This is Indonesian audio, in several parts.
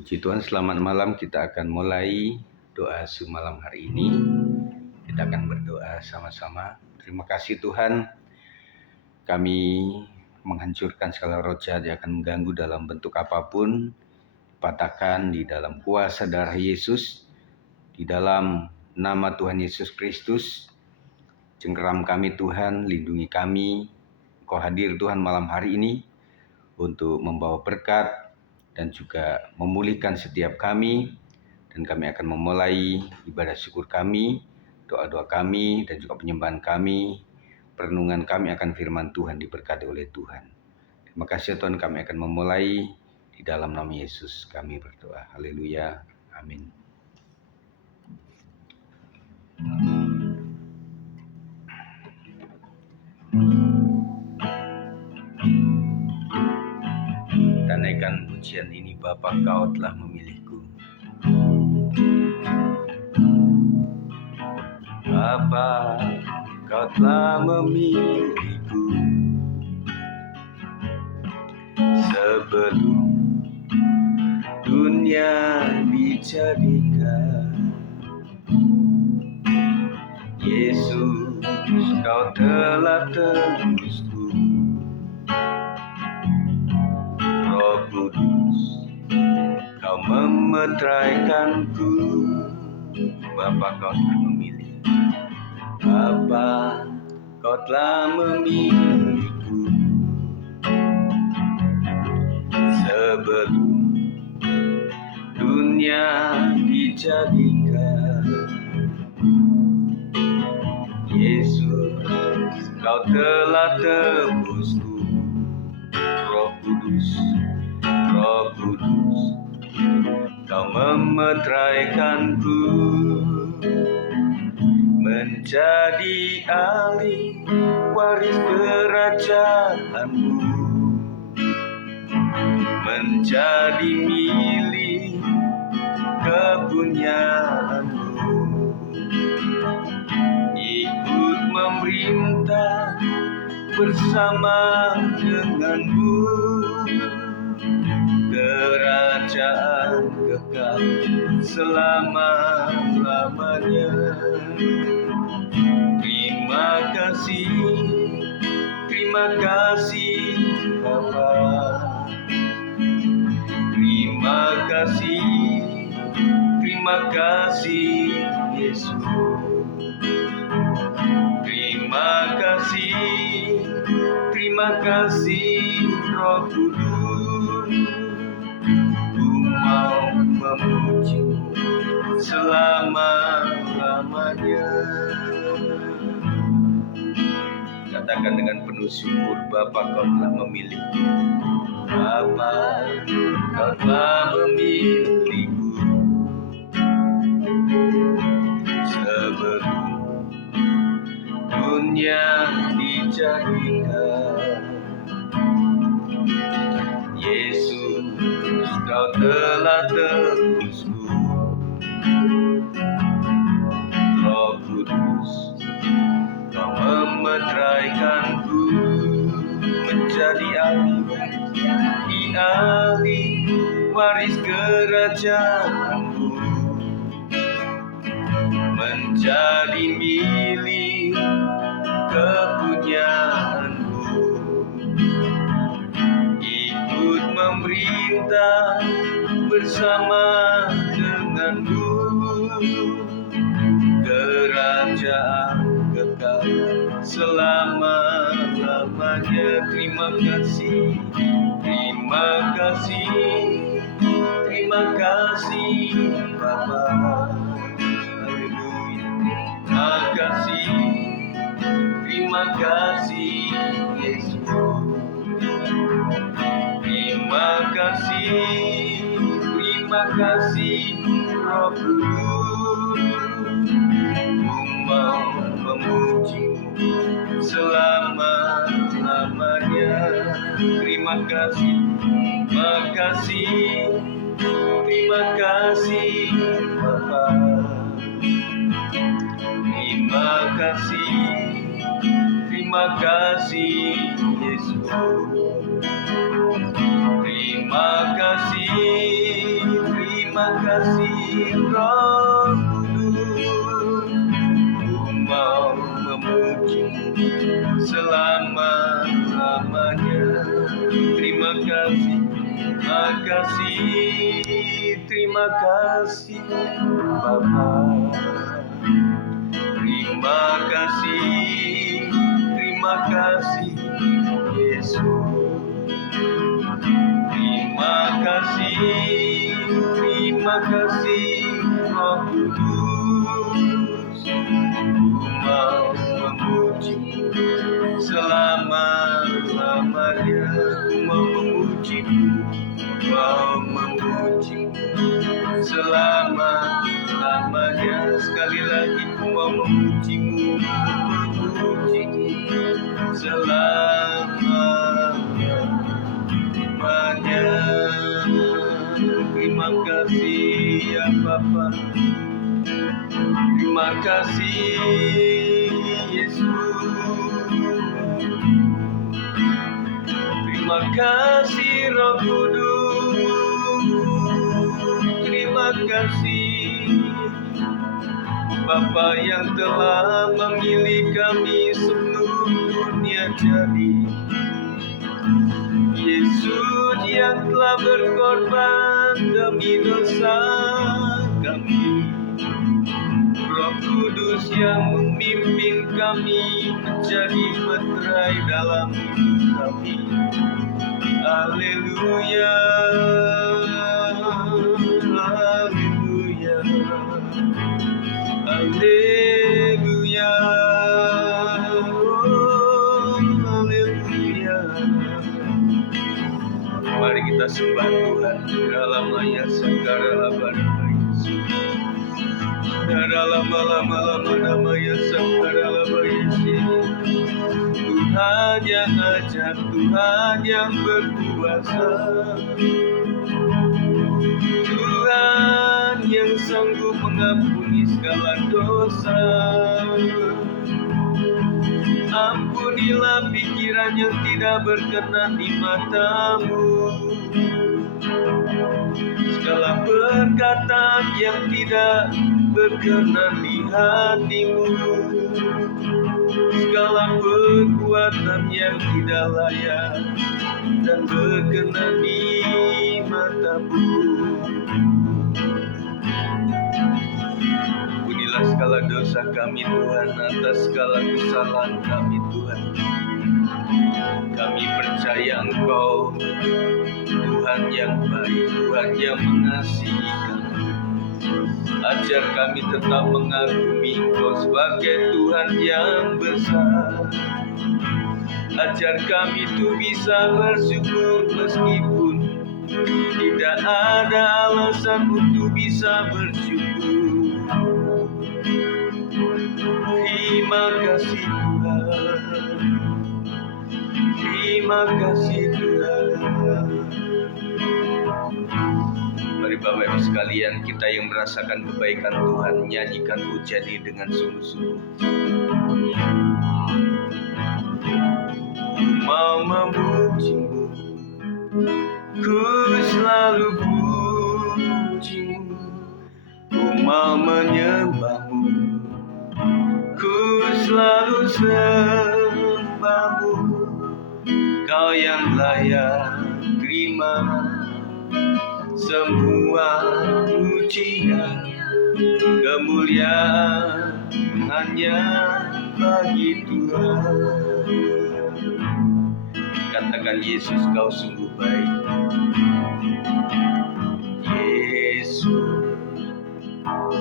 Puji Tuhan, selamat malam. Kita akan mulai doa semalam hari ini. Kita akan berdoa sama-sama. Terima kasih Tuhan, kami menghancurkan segala roh jahat yang akan mengganggu dalam bentuk apapun. Patahkan di dalam kuasa darah Yesus, di dalam nama Tuhan Yesus Kristus. Cengkeram kami Tuhan, lindungi kami. Engkau hadir Tuhan malam hari ini untuk membawa berkat dan juga memulihkan setiap kami, dan kami akan memulai ibadah syukur kami, doa-doa kami, dan juga penyembahan kami. Perenungan kami akan firman Tuhan diberkati oleh Tuhan. Terima kasih Tuhan, kami akan memulai di dalam nama Yesus kami berdoa. Haleluya, amin. Kita naikkan pujian ini, Bapa Kau telah memilihku. Bapa Kau telah memilihku sebelum dunia dijadikan. Yesus, Kau telah tebusku. Roh Kudus, Kau memeteraikanku. Bapa Kau telah memilih. Bapa Kau telah memilihku sebelum dunia dijadikan. Yesus, Kau telah tebusku. Roh Kudus, Roh Kudus, Kau memeteraikanku menjadi ahli waris kerajaanmu, menjadi milik kepunyaanmu, ikut memerintah bersama denganmu, kerajaan kekal selama-lamanya. Terima kasih Bapa. Terima kasih Yesus. Terima kasih Roh Kudus. Ku mau memuji-Mu selama-lamanya. Katakan dengan penuh syukur, Bapa Kau telah memilih. Bapa Kau telah memilihku sebelum dunia dijadikan. Yesus, Kau telah tebusku. Roh Kudus, Kau memeteraikanku menjadi ahli waris kerajaanmu, menjadi milik kepunyaanmu, ikut memerintah bersama denganmu, kerajaan kekal selama-lamanya. Terima kasih Bapa. Haleluya. Terima kasih Yesus. Terima kasih Roh Kudus. Ku mau memuji-Mu selama-lamanya. Terima kasih Bapa. Terima kasih Yesus. Terima kasih kasih Roh Kudus, ku mau memuji selama-lamanya. Terima kasih, terima kasih Bapa. Terima kasih Yesus. Terima kasih Roh Kudus, ku mau memuji selama-lamanya. Ku mau memuji selama-lamanya. Sekali lagi ku mau memuji selama-lamanya. Terima kasih ya Bapa. Terima kasih Yesus. Terima kasih Roh Kudus. Terima kasih Bapa yang telah memilih kami sebelum dunia jadi. Yesus yang telah berkorban demi dosa kami. Roh Kudus yang memimpin kami menjadi meterai dalam hidup kami. Haleluya, haleluya, haleluya, oh, haleluya. Mari kita sembah Tuhan dalam ayat segala barang Yesus. Dalam lama-lama ya segala Yesus. Tuhan yang ajaib, Tuhan yang berkuasa, Tuhan yang sanggup mengampuni segala dosa. Ampunilah pikiran yang tidak berkenan di matamu, segala perkataan yang tidak berkenan di hatimu, segala perbuatan yang tidak layak dan berkenan di matamu. Ampunilah segala dosa kami Tuhan, atas segala kesalahan kami Tuhan. Kami percaya Engkau Tuhan yang baik, Tuhan yang mengasihi kami. Ajar kami tetap mengagumi Engkau sebagai Tuhan yang besar. Ajar kami tuh bisa bersyukur meskipun tidak ada alasan untuk bisa bersyukur. Terima kasih Tuhan. Terima kasih Tuhan. Mari Bapak Ibu sekalian, kita yang merasakan kebaikan Tuhan, nyanyikan pujian ini dengan sungguh-sungguh. Mau memujimu, ku selalu pujimu. Ku mau menyembahmu, ku selalu sembahmu. Kau yang layak terima semua pujian, kemuliaan hanya bagi Tuhan. Katakan Yesus, kau sungguh baik. Yesus,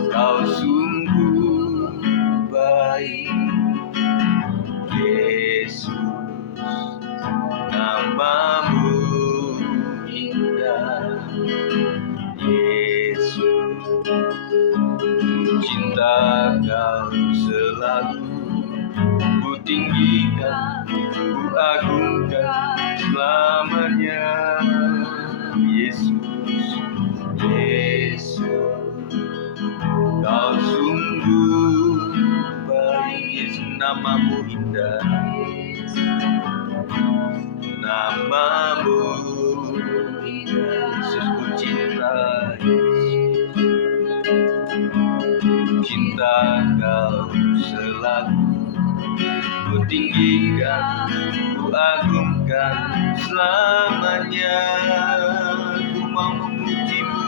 kau sungguh baik. Yesus, namamu indah. Yesus, cinta kau selalu ku tinggikan, ku agungkan selamanya. Yesus, Yesus, kau sungguh baik. Yesus, namamu indah. Namamu indah. Yesus, ku cinta Yesus. layak ku agungkan selamanya. Ku mau memuji-Mu,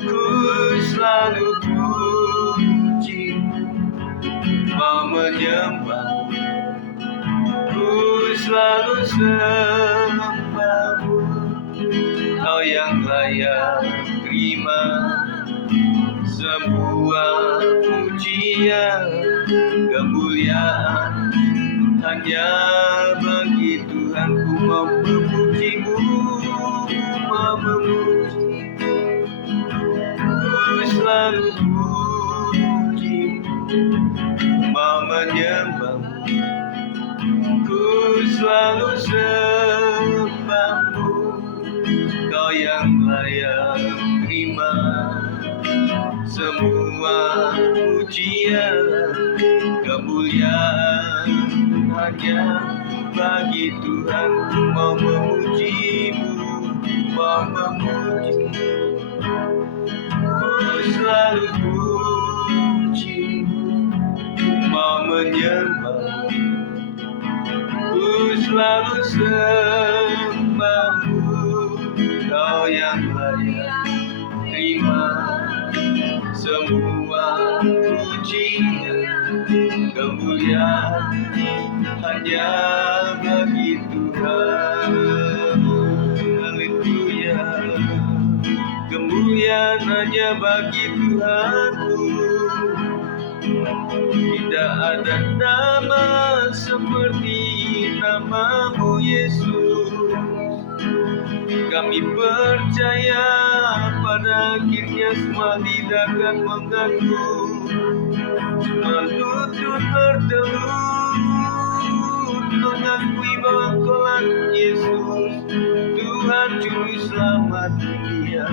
ku selalu puji, mau menyembah, ku selalu sembah-Mu. Kau yang layak terima semua pujian, kemuliaan hanya bagi Tuhan. Ku mau memuji-Mu, mau memuji, ku selalu puji, mau menyembah-Mu, ku selalu sembah-Mu. Kau yang layak terima semua pujian, kemuliaan hanya bagi Tuhan. Ku mau memuji-Mu, mau memuji, ku selalu puji, mau menyembah, ku selalu sembah-Mu. Kau yang layak terima semua pujian, kemuliaan hanya bagi Tuhan. Haleluya, kemuliaan hanya bagi Tuhanku. Tidak ada nama seperti nama-Mu Yesus. Kami percaya pada akhirnya semua lidah akan mengaku, semua lutut bertelut mengakui bahwa Engkaulah Yesus, Tuhan Juru Selamat dunia.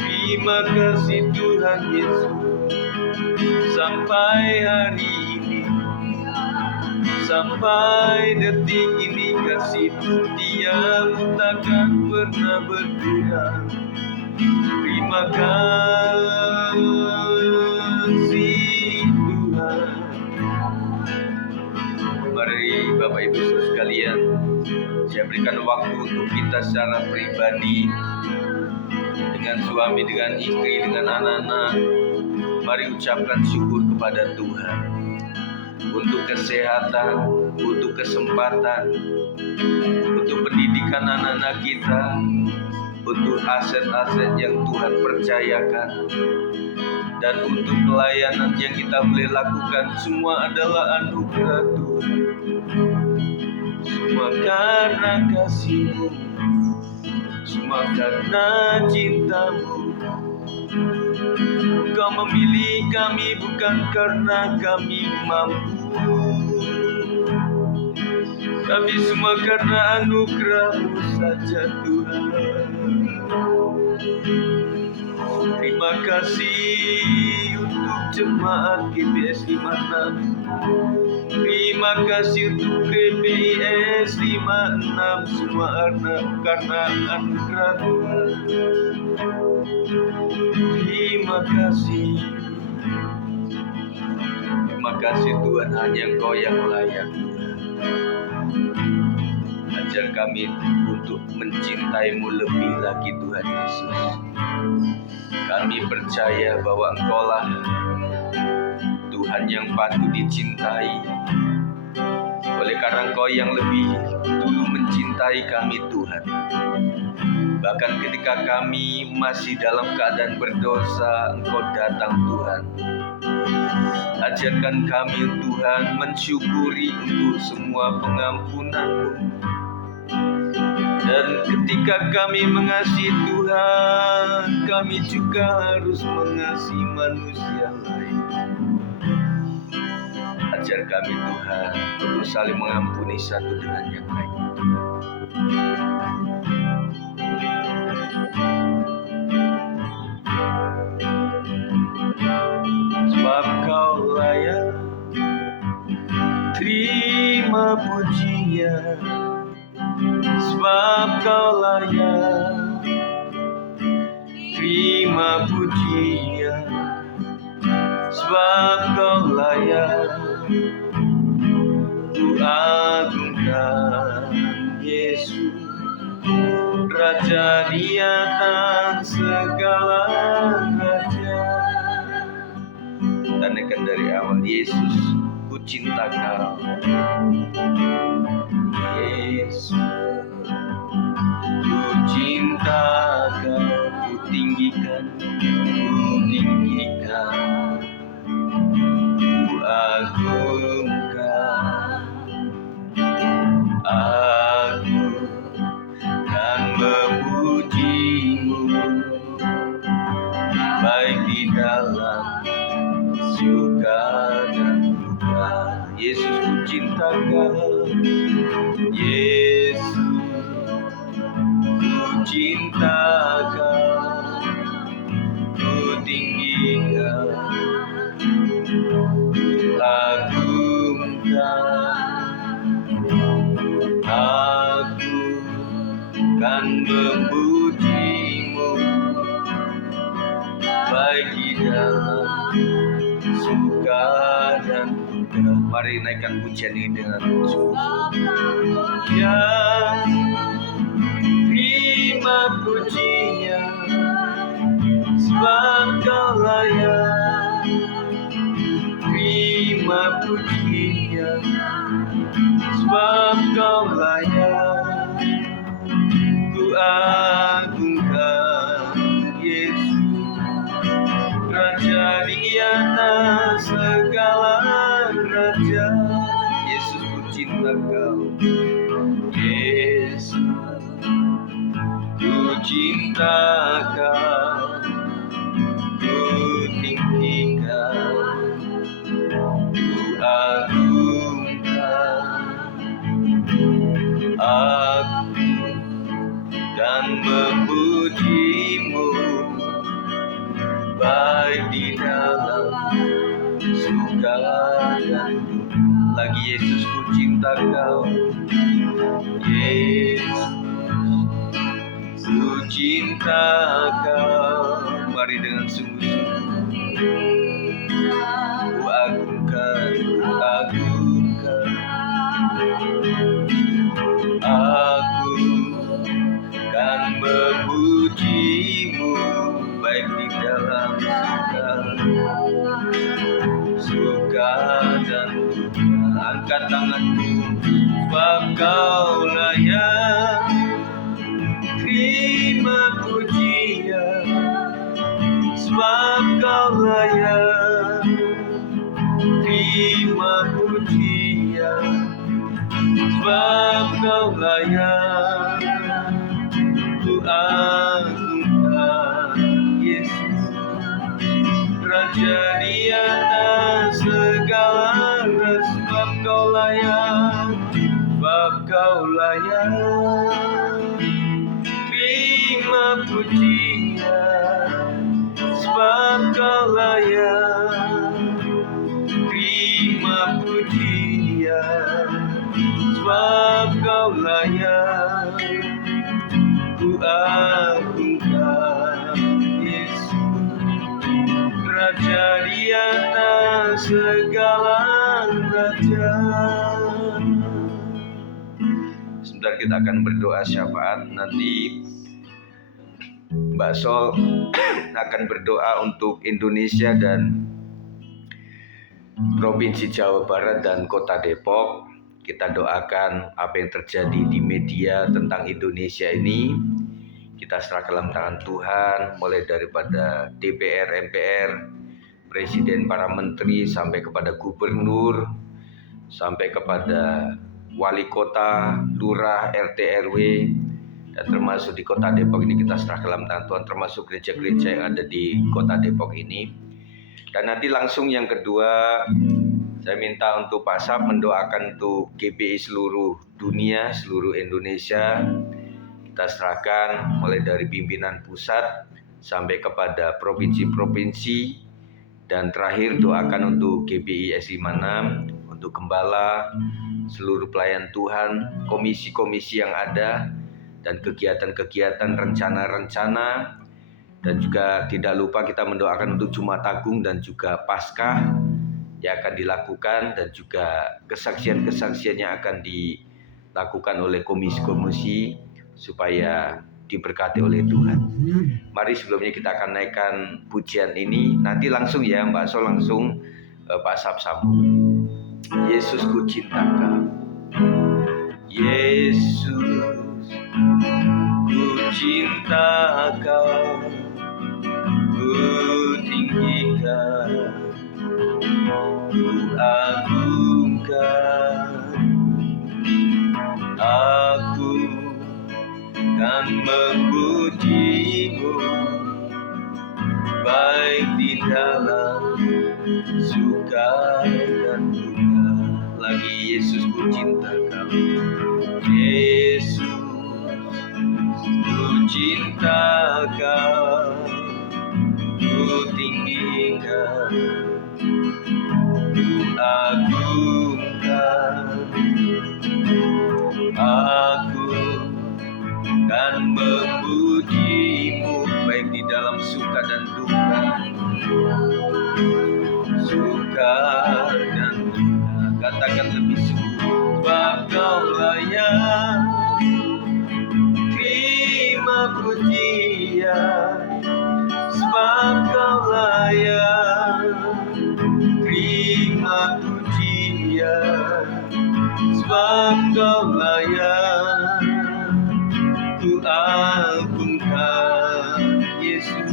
Terima kasih Tuhan Yesus, sampai hari ini, sampai detik ini kasih setia-Mu takkan pernah berkurang. Terima kasih Tuhan. Mari Bapak Ibu Saudara sekalian, saya berikan waktu untuk kita secara pribadi, dengan suami, dengan istri, dengan anak-anak. Mari ucapkan syukur kepada Tuhan untuk kesehatan, untuk kesempatan, untuk pendidikan anak-anak kita, untuk aset-aset yang Tuhan percayakan, dan untuk pelayanan yang kita boleh lakukan. Semua adalah anugerah Tuhan. Semua karena kasih-Mu, semua karena cinta-Mu. Engkau memilih kami bukan karena kami mampu, tapi semua karena anugerah-Mu saja Tuhan. Terima kasih untuk jemaat GBS 56. Terima kasih untuk GBS 56. Semua karena anugerah Tuhan. Terima kasih. Terima kasih Tuhan, hanya Engkau yang layak Tuhan. Ajar kami untuk mencintai-Mu lebih lagi Tuhan Yesus. Kami percaya bahwa Engkaulah Tuhan yang patut dicintai. Oleh karena Engkau yang lebih dulu mencintai kami Tuhan. Bahkan ketika kami masih dalam keadaan berdosa, Engkau datang Tuhan. Ajarkan kami Tuhan mensyukuri untuk semua pengampunan-Mu. Dan ketika kami mengasihi Tuhan, kami juga harus mengasihi manusia lain. Ajar kami Tuhan untuk saling mengampuni satu dengan yang lain. Sebab Kau layak terima pujian, sebab Kau layak terima pujian, sebab Kau layak Raja di atas segala raja. Tandaikan dari awal, Yesus, ku cinta Kau. Yesus, ku cinta Kau, ku tinggikan, ku agungkan. Aku kan memuji-Mu, baik di dalam suka dan duka. Yesus, ku cinta Kau. Yesus, ku cinta Kau, ku tinggikan, ku agungkan. Aku kan memuji-Mu, baik di dalam suka dan duka. Mari naikkan pujian ini dengan sungguh-sungguh. Ya, terima pujian, sebab Kau layak. Terima pujian, sebab Kau layak. Ku agungkan Yesus, Raja di atas segala raja. Yesus, ku cinta Kau. Yesus, ku cinta Kau, ku tinggikan, ku agungkan. Aku kan memuji-Mu, baik di dalam suka dan duka. Lagi, Yesus, ku cinta Kau. Yesus, ku cinta Kau. Mari dengan sungguh-sungguh. Ku agungkan, ku agungkan. Aku kan memuji-Mu, baik di dalam suka dan duka. Angkat tanganmu, sebab Kau layak. Terima pujian, sebab Kau layak. Terima pujian, sebab Kau layak. Ku agungkan Yesus, Raja di atas segala raja. Sebab Kau layak, sebab Kau layak. Terima pujian, sebab Kau layak. Terima pujian, sebab Kau layak. Ku agungkan Yesus, Raja di atas segala raja. Sebentar kita akan berdoa syafaat. Nanti Mbak Sol akan berdoa untuk Indonesia dan Provinsi Jawa Barat dan Kota Depok. Kita doakan apa yang terjadi di media tentang Indonesia ini, kita serahkan dalam tangan Tuhan, mulai daripada DPR, MPR, Presiden, para menteri, sampai kepada gubernur, sampai kepada wali kota, lurah, RT, RW, dan termasuk di Kota Depok ini kita serahkan dalam tangan Tuhan, termasuk gereja-gereja yang ada di Kota Depok ini. Dan nanti langsung yang kedua, saya minta untuk Pak Sab mendoakan untuk GBI seluruh dunia, seluruh Indonesia. Kita serahkan mulai dari pimpinan pusat sampai kepada provinsi-provinsi. Dan terakhir doakan untuk GBI S56, untuk gembala, seluruh pelayan Tuhan, komisi-komisi yang ada, dan kegiatan-kegiatan, rencana-rencana. Dan juga tidak lupa kita mendoakan untuk Jumat Agung dan juga Paskah yang akan dilakukan, dan juga kesaksian-kesaksian yang akan dilakukan oleh komisi-komisi, supaya diberkati oleh Tuhan. Mari sebelumnya kita akan naikkan pujian ini. Nanti langsung ya Mbak Sol, langsung Pak Sab sambung. Yesus ku cinta kau, Yesus ku cinta kau, ku tinggikan, ku agungkan, aku kan memujimu, baik di dalam suka dan duka. Lagi Yesus ku cinta kau, Yesus ku cinta kau, ku tinggikan, ku agungkan, aku kan memujimu, baik di dalam suka dan duka, suka dan duka. Katakan lebih sungguh, sebab kau layak terima pujian, sebab kau layak terima pujian, sebab kau layak ku agungkan. Yesus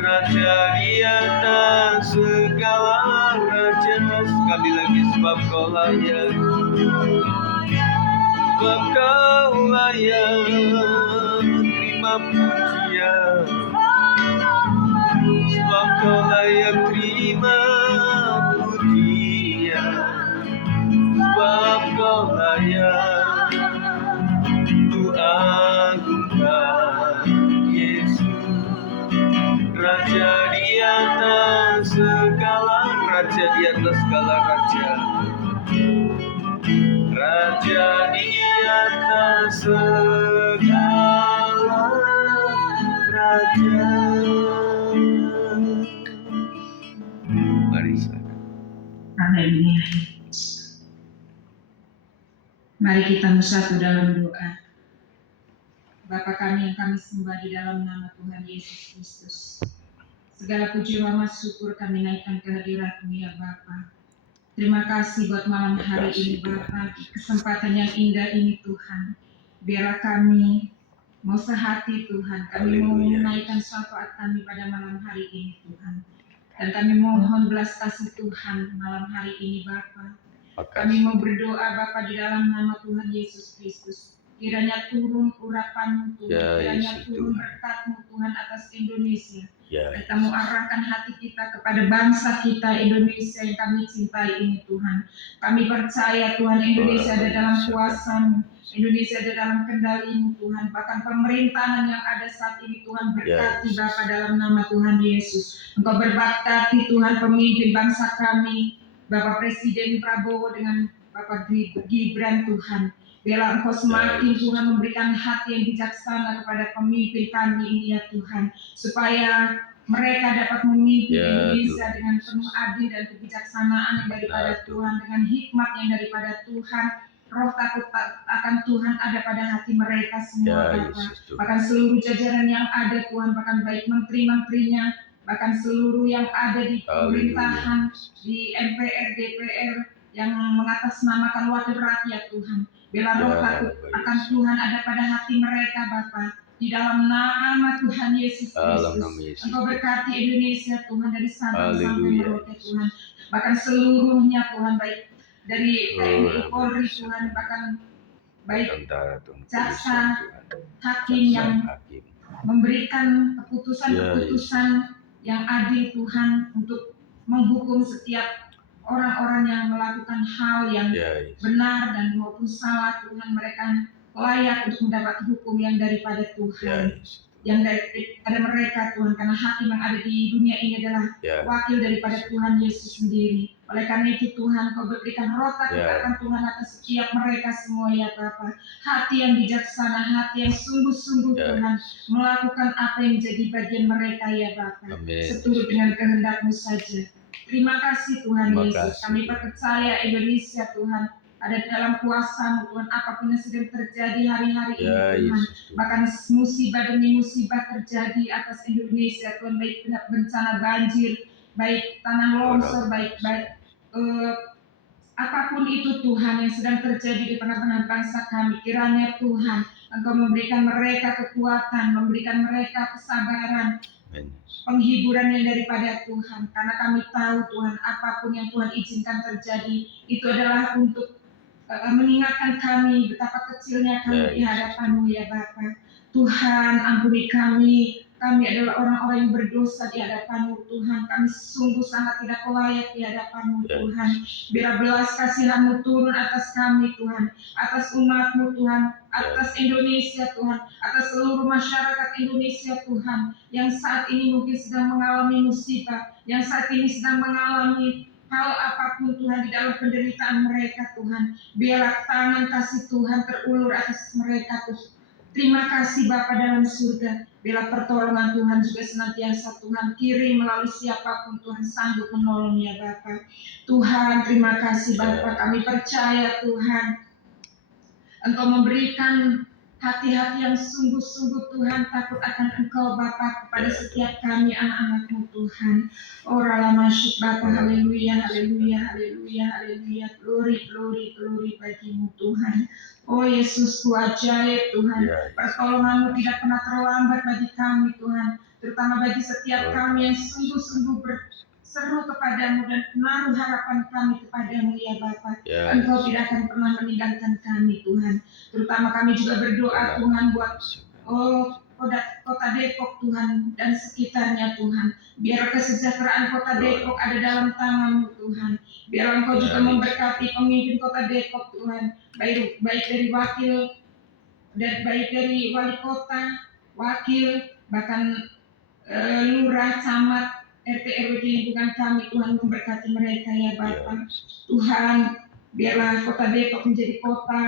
Raja di atas segala raja. Sekali lagi, sebab kau layak, sebab kau layak terima pujian, sebab kau layak terima pujian, sebab kau layak ku agungkan. Yesus Raja di atas segala raja, di atas segala raja, Raja di atas segala raja. Mari silakan. Haleluya. Mari kita bersatu dalam doa. Bapa kami yang kami sembah di dalam nama Tuhan Yesus Kristus. Segala puji rahmat syukur kami naikkan ke hadirat-Mu ya Bapa. Terima kasih buat malam hari ini Bapa, kesempatan yang indah ini Tuhan. Biarlah kami mau sehati Tuhan, kami mau menaikkan syafaat kami pada malam hari ini Tuhan. Dan kami mohon belas kasih Tuhan malam hari ini Bapa. Kami mau berdoa Bapa di dalam nama Tuhan Yesus Kristus. Kiranya turun urapan-Mu Tuhan, kiranya turun berkat-Mu Tuhan atas Indonesia. Kita mau arahkan hati kita kepada bangsa kita Indonesia yang kami cintai ini Tuhan. Kami percaya Tuhan Indonesia ada dalam kuasa-Mu, Indonesia ada dalam kendali-Mu Tuhan. Bahkan pemerintahan yang ada saat ini Tuhan berkati Bapa dalam nama Tuhan Yesus. Engkau berkati Tuhan pemimpin bangsa kami, Bapak Presiden Prabowo dengan Bapak Gibran Tuhan. Biarlah Engkau semakin Tuhan memberikan hati yang bijaksana kepada pemimpin kami ini ya Tuhan. Supaya mereka dapat memimpin Indonesia dengan penuh adil dan kebijaksanaan yang daripada Tuhan. Dengan hikmat yang daripada Tuhan. Roh takut akan Tuhan ada pada hati mereka semua Bapak. Bahkan seluruh jajaran yang ada Tuhan. Bahkan baik menteri-menterinya. Bahkan seluruh yang ada di pemerintahan. Di MPR, DPR. Yang mengatasnamakan wakil rakyat Tuhan. Biarlah roh takut akan Tuhan ada pada hati mereka Bapa. Di dalam nama Tuhan Yesus Kristus. Engkau berkati Indonesia Tuhan dari Sabang sampai Merauke Tuhan. Bahkan seluruhnya Tuhan, baik dari TNI Polri Tuhan, bahkan baik jaksa, hakim yang memberikan keputusan-keputusan yang adil Tuhan untuk menghukum setiap orang-orang yang melakukan hal yang benar dan maupun salah Tuhan. Mereka layak untuk mendapat hukum yang daripada Tuhan, yang daripada mereka Tuhan, karena hakim yang ada di dunia ini adalah wakil daripada Tuhan Yesus sendiri. Oleh karena itu Tuhan, Kau berikan roh takut akan Tuhan atas setiap mereka semua ya Bapa. Hati yang bijaksana, hati yang sungguh-sungguh Tuhan, melakukan apa yang menjadi bagian mereka ya Bapa, seturut dengan kehendak-Mu saja. Terima kasih Tuhan Yesus. Kami percaya Indonesia Tuhan ada di dalam kuasa-Mu Tuhan, apapun yang sedang terjadi hari-hari ini Ya Tuhan, Yesus Tuhan. bahkan musibah demi musibah terjadi atas Indonesia Tuhan, baik bencana banjir, baik tanah longsor, baik apapun itu Tuhan yang sedang terjadi di tengah-tengah bangsa kami, kiranya Tuhan Engkau memberikan mereka kekuatan, memberikan mereka kesabaran, penghiburan yang daripada Tuhan, karena kami tahu Tuhan, apapun yang Tuhan izinkan terjadi itu adalah untuk mengingatkan kami betapa kecilnya kami di hadapan-Mu ya Bapa. Tuhan, ampuni kami. Kami adalah orang-orang yang berdosa di hadapan-Mu Tuhan. Kami sungguh sangat tidak layak di hadapan-Mu Tuhan. Biar belas kasihan-Mu turun atas kami Tuhan, atas umat-Mu Tuhan, atas Indonesia Tuhan, atas seluruh masyarakat Indonesia Tuhan, yang saat ini mungkin sedang mengalami musibah, yang saat ini sedang mengalami hal apapun Tuhan di dalam penderitaan mereka Tuhan. Biarlah tangan kasih Tuhan terulur atas mereka Tuhan. Terima kasih Bapa dalam surga. Biarlah pertolongan Tuhan juga senantiasa Tuhan kirim melalui siapapun Tuhan sanggup menolong ya Bapa. Tuhan terima kasih Bapa, kami percaya Tuhan Engkau memberikan hati-hati yang sungguh-sungguh Tuhan takut akan Engkau Bapa kepada setiap kami anak-anak-Mu Tuhan. Ora lama syuk Bapa, haleluya, haleluya, haleluya, haleluya, glory, glory, glory bagi-Mu Tuhan. Oh Yesus, Ku ajaib Tuhan, pertolongan-Mu tidak pernah terlambat bagi kami Tuhan, terutama bagi setiap kami yang sungguh-sungguh berseru kepadamu dan menaruh harapan kami kepadamu ya Bapa. Engkau tidak akan pernah meninggalkan kami Tuhan. Terutama kami juga berdoa Tuhan buat kota Depok Tuhan dan sekitarnya Tuhan. Biar kesejahteraan kota Depok ada dalam tangan-Mu Tuhan. Biar Engkau juga memberkati pemimpin kota Depok Tuhan, baik dari wakil dan baik dari wali kota, wakil, bahkan lurah, camat, RT RW di lingkungan kami Tuhan, memberkati mereka ya Bapa. Tuhan, biarlah kota Depok menjadi kota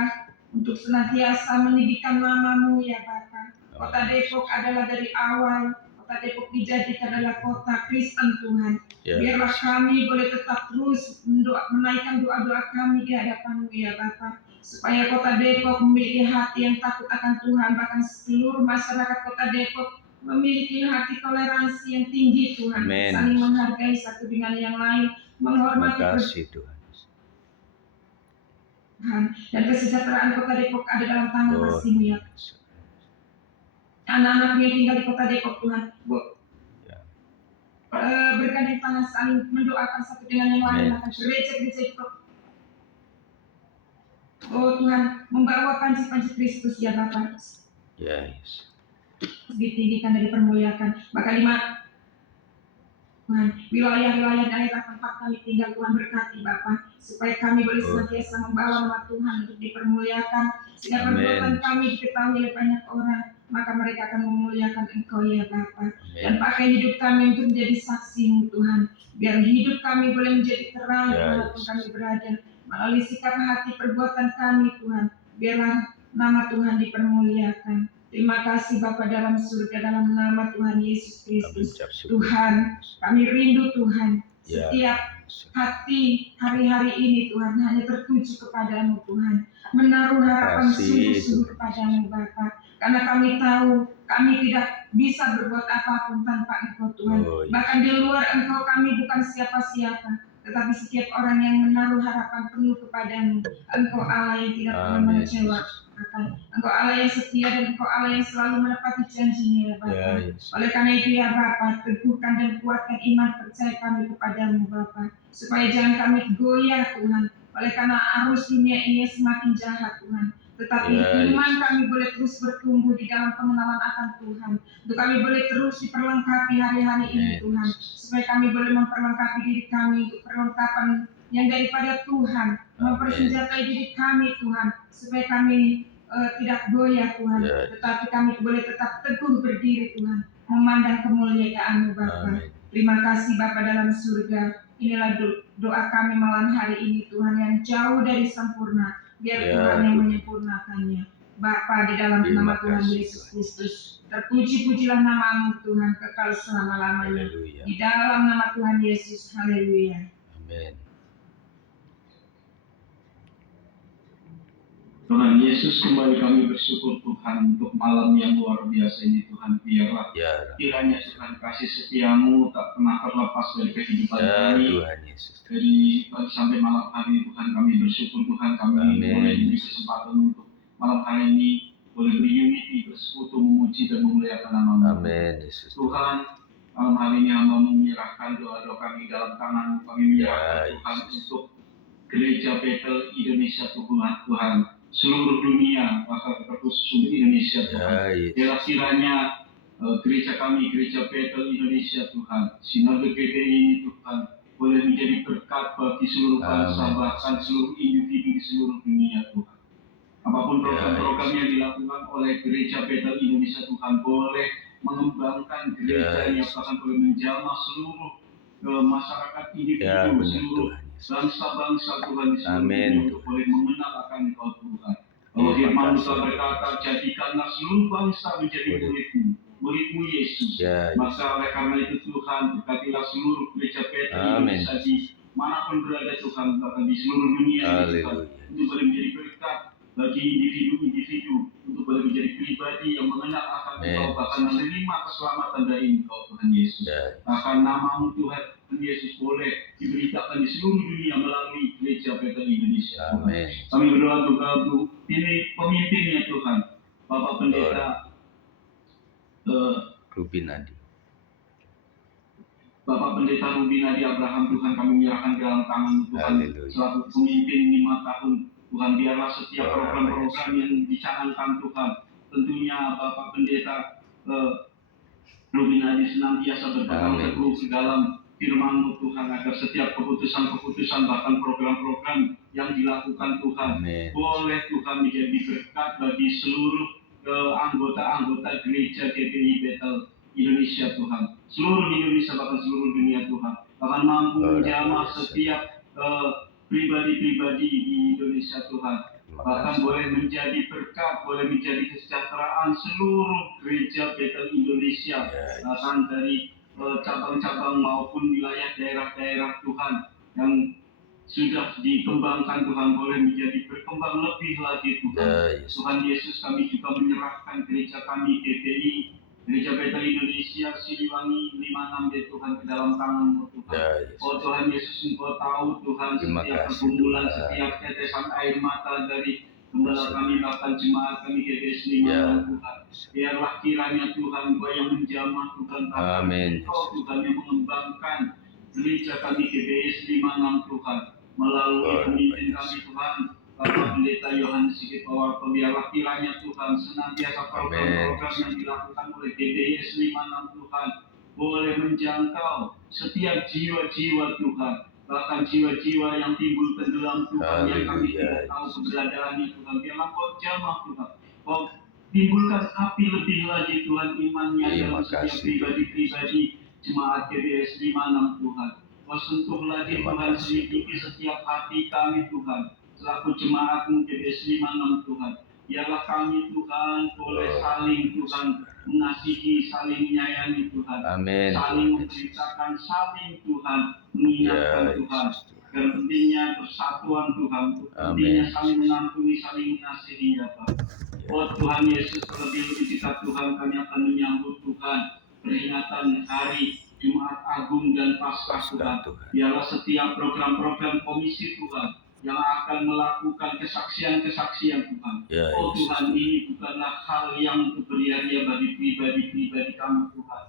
untuk senantiasa meninggikan nama-Mu ya Bapa. Kota Depok adalah dari awal, kota Depok dijadikan adalah kota Kristen Tuhan. Biarlah kami boleh tetap terus menaikkan doa-doa kami di hadapan-Mu ya Bapa, supaya kota Depok memiliki hati yang takut akan Tuhan, bahkan seluruh masyarakat kota Depok memiliki hati toleransi yang tinggi Tuhan. Amen. Saling menghargai satu dengan yang lain, menghormati Tuhan, dan kesejahteraan kota Depok ada dalam tangan kasih-Mu ya. Anak-anak yang tinggal di kota Depok Tuhan, bergandeng tangan saling mendoakan satu dengan yang lain, akan gereja-gereja itu Tuhan membawa panji-panji Kristus ya Bapak. Yes. Ditinggikan dan dipermuliakan. Bahkan Tuhan, wilayah-wilayah daerah tempat kami tinggal Tuhan berkati Bapa, supaya kami boleh senantiasa membawa nama Tuhan untuk dipermuliakan, sehingga perbuatan kami diketahui oleh banyak orang, maka mereka akan memuliakan Engkau ya Bapa. Dan pakai hidup kami untuk menjadi saksi-Mu Tuhan, biar hidup kami boleh menjadi terang dimanapun kami berada, melalui sikap hati perbuatan kami Tuhan, biarlah nama Tuhan dipermuliakan. Terima kasih Bapa dalam surga, dalam nama Tuhan Yesus Kristus. Tuhan, kami rindu Tuhan, setiap hati hari-hari ini Tuhan hanya tertuju kepadamu Tuhan, menaruh harapan sungguh-sungguh kepadamu Bapa, karena kami tahu kami tidak bisa berbuat apapun tanpa Engkau Tuhan. Bahkan di luar Engkau kami bukan siapa-siapa, tetapi setiap orang yang menaruh harapan penuh kepadamu, Engkau Allah yang tidak pernah mengecewakan. Engkau Allah yang setia dan Engkau Allah yang selalu menepati janji-Nya ya Bapa. Oleh karena itu ya Bapa, teguhkan dan kuatkan iman percaya kami kepadamu Bapa, supaya jangan kami goyah Tuhan, oleh karena arus dunia ini semakin jahat Tuhan. Tetapi iman kami boleh terus bertumbuh di dalam pengenalan akan Tuhan, untuk kami boleh terus diperlengkapi hari-hari ini Tuhan, supaya kami boleh memperlengkapi diri kami untuk perlengkapan yang daripada Tuhan, mempersenjatai diri kami Tuhan, supaya kami tidak goyah Tuhan, tetapi kami boleh tetap teguh berdiri Tuhan, memandang kemuliaan-Mu Bapa. Terima kasih Bapa dalam surga. Inilah doa kami malam hari ini Tuhan, yang jauh dari sempurna, biar Tuhan yang menyempurnakannya. Bapa, di dalam nama Tuhan Yesus Kristus, terpuji-pujilah nama-Mu Tuhan kekal selama-lamanya. Di dalam nama Tuhan Yesus, haleluya. Amin. Tuhan Yesus, kembali kami bersyukur Tuhan untuk malam yang luar biasa ini Tuhan. Biarlah Ya, kiranya Tuhan kasih setiamu tak pernah terlepas dari kehidupan ya kami. Tuhan Yesus. Dari pagi sampai malam hari Tuhan, kami bersyukur Tuhan, kami Amin. boleh diberi kesempatan untuk malam hari ini boleh berunity, bersekutu, memuji dan memuliakan nama-Mu. Amin Yesus. Tuhan, malam hari ini hamba menyerahkan doa-doa kami dalam tangan-Mu. Kami menyerahkan Ya, Tuhan Yesus. untuk Gereja Bethel Indonesia Tuhan, seluruh dunia, bahkan terkhusus untuk Indonesia Tuhan. Ya, Yesus. Biarlah kiranya gereja kami, Gereja Bethel Indonesia Tuhan, Sinode GBI ini Tuhan, boleh menjadi berkat bagi seluruh bangsa, Amin. bahkan seluruh individu di seluruh dunia Tuhan. Apapun Ya, program-program Yesus. yang dilakukan oleh Gereja Bethel Indonesia Tuhan, boleh mengembangkan gerejanya, Yesus. bahkan boleh menjamah seluruh masyarakat individu, Ya, benar seluruh Tuhan Yesus. bangsa-bangsa Tuhan di seluruh Amin, dunia untuk Tuhan. boleh mengenal akan Engkau Tuhan. Kalau Terima firman kasih, Tuhan berkata, jadikanlah seluruh bangsa menjadi Murid. murid-Mu, murid-Mu Yesus. Ya, Maka oleh karena itu Tuhan, berkatilah seluruh gereja Bethel Amin. Indonesia di manapun berada Tuhan, bahkan di seluruh dunia ini Tuhan, Haleluya. untuk boleh menjadi berkat bagi individu-individu, untuk boleh menjadi pribadi yang mengenal akan Amin. Engkau, bahkan menerima keselamatan dari Engkau Tuhan Yesus. Ya, Akan nama-Mu Tuhan Yesus boleh diberitakan di seluruh dunia melalui Gereja Bethel Indonesia. Tuhan. amin. Kami berdoa untuk ini pemimpinnya Tuhan, Bapak Pendeta Rubin Adi. Bapak Pendeta Rubin Adi Abraham Tuhan, kami menyerahkan ke dalam tangan Tuhan Haleluya. selaku pemimpin 5 tahun Tuhan. Biarlah setiap Oh, program-program yang dicanangkan Tuhan, tentunya Bapak Pendeta Rubin Adi senantiasa berpegang Amin. teguh ke dalam firman-Mu Tuhan, agar setiap keputusan-keputusan bahkan program-program yang dilakukan Tuhan Amin. boleh Tuhan menjadi berkat bagi seluruh anggota-anggota gereja GBI Bethel Indonesia Tuhan, seluruh Indonesia bahkan seluruh dunia Tuhan, bahkan mampu Oh, menjamah Yesus. setiap pribadi-pribadi di Indonesia Tuhan, Terima bahkan kasih. boleh menjadi berkat, boleh menjadi kesejahteraan seluruh gereja Bethel Indonesia, Ya, bahkan dari cabang-cabang maupun wilayah daerah-daerah Tuhan yang sudah dikembangkan Tuhan, boleh menjadi berkembang lebih lagi Tuhan. Ya, Yesus. Tuhan Yesus, kami juga menyerahkan gereja kami GBI, Gereja Bethel Indonesia Siliwangi 56 Tuhan ke dalam tangan-Mu Tuhan. Ya, Yesus. Oh Tuhan Yesus, Engkau tahu Tuhan Terima setiap kasih, pergumulan, Tuhan. setiap tetesan air mata dari gembala kami, bahkan jemaat kami GBS 56 Ya. Tuhan. Biarlah kiranya Tuhan Engkau yang menjamah Tuhan, bahkan Amin, Engkau Yesus. Tuhan yang mengembangkan gereja kami GBS 56 Tuhan, melalui Oh, pemimpin Yesus. kami Tuhan, Bapak Pendeta Yohanes Sigit Pawarto. Biarlah kiranya Tuhan senantiasa program-program yang dilakukan oleh GBS 56 Tuhan boleh menjangkau setiap jiwa-jiwa Tuhan, bahkan jiwa-jiwa yang timbul tenggelam Tuhan, yang kami Haleluya, tidak tahu Yesus. keberadaannya Tuhan. Biarlah Kau jamah Tuhan, Kau timbulkan api lebih lagi Tuhan imannya Terima dalam setiap kasih, pribadi-pribadi jemaat GBS 56 Tuhan. Kau sentuh lagi Terima Tuhan, kasih, selidiki setiap hati kami Tuhan, selaku jemaat-Mu GBS 56 Tuhan. Biarlah kami Tuhan boleh Oh, saling Tuhan mengasihi, saling menyayangi Tuhan, Amin, saling Tuhan Yesus. memberitakan, saling Tuhan mengingatkan Ya, Tuhan. Yesus. Dan pentingnya persatuan Tuhan, pentingnya saling mengampuni, saling mengasihi ya Pak. Oh Tuhan Yesus, terlebih-lebih kita Tuhan, kami akan menyambut Tuhan peringatan hari Jumat Agung dan Paskah Tuhan. Tuhan. Biarlah setiap program-program komisi Tuhan yang akan melakukan kesaksian-kesaksian Tuhan. Ya, Oh Yesus. Tuhan, ini bukanlah hal yang untuk beria-ria bagi pribadi-pribadi kami Tuhan.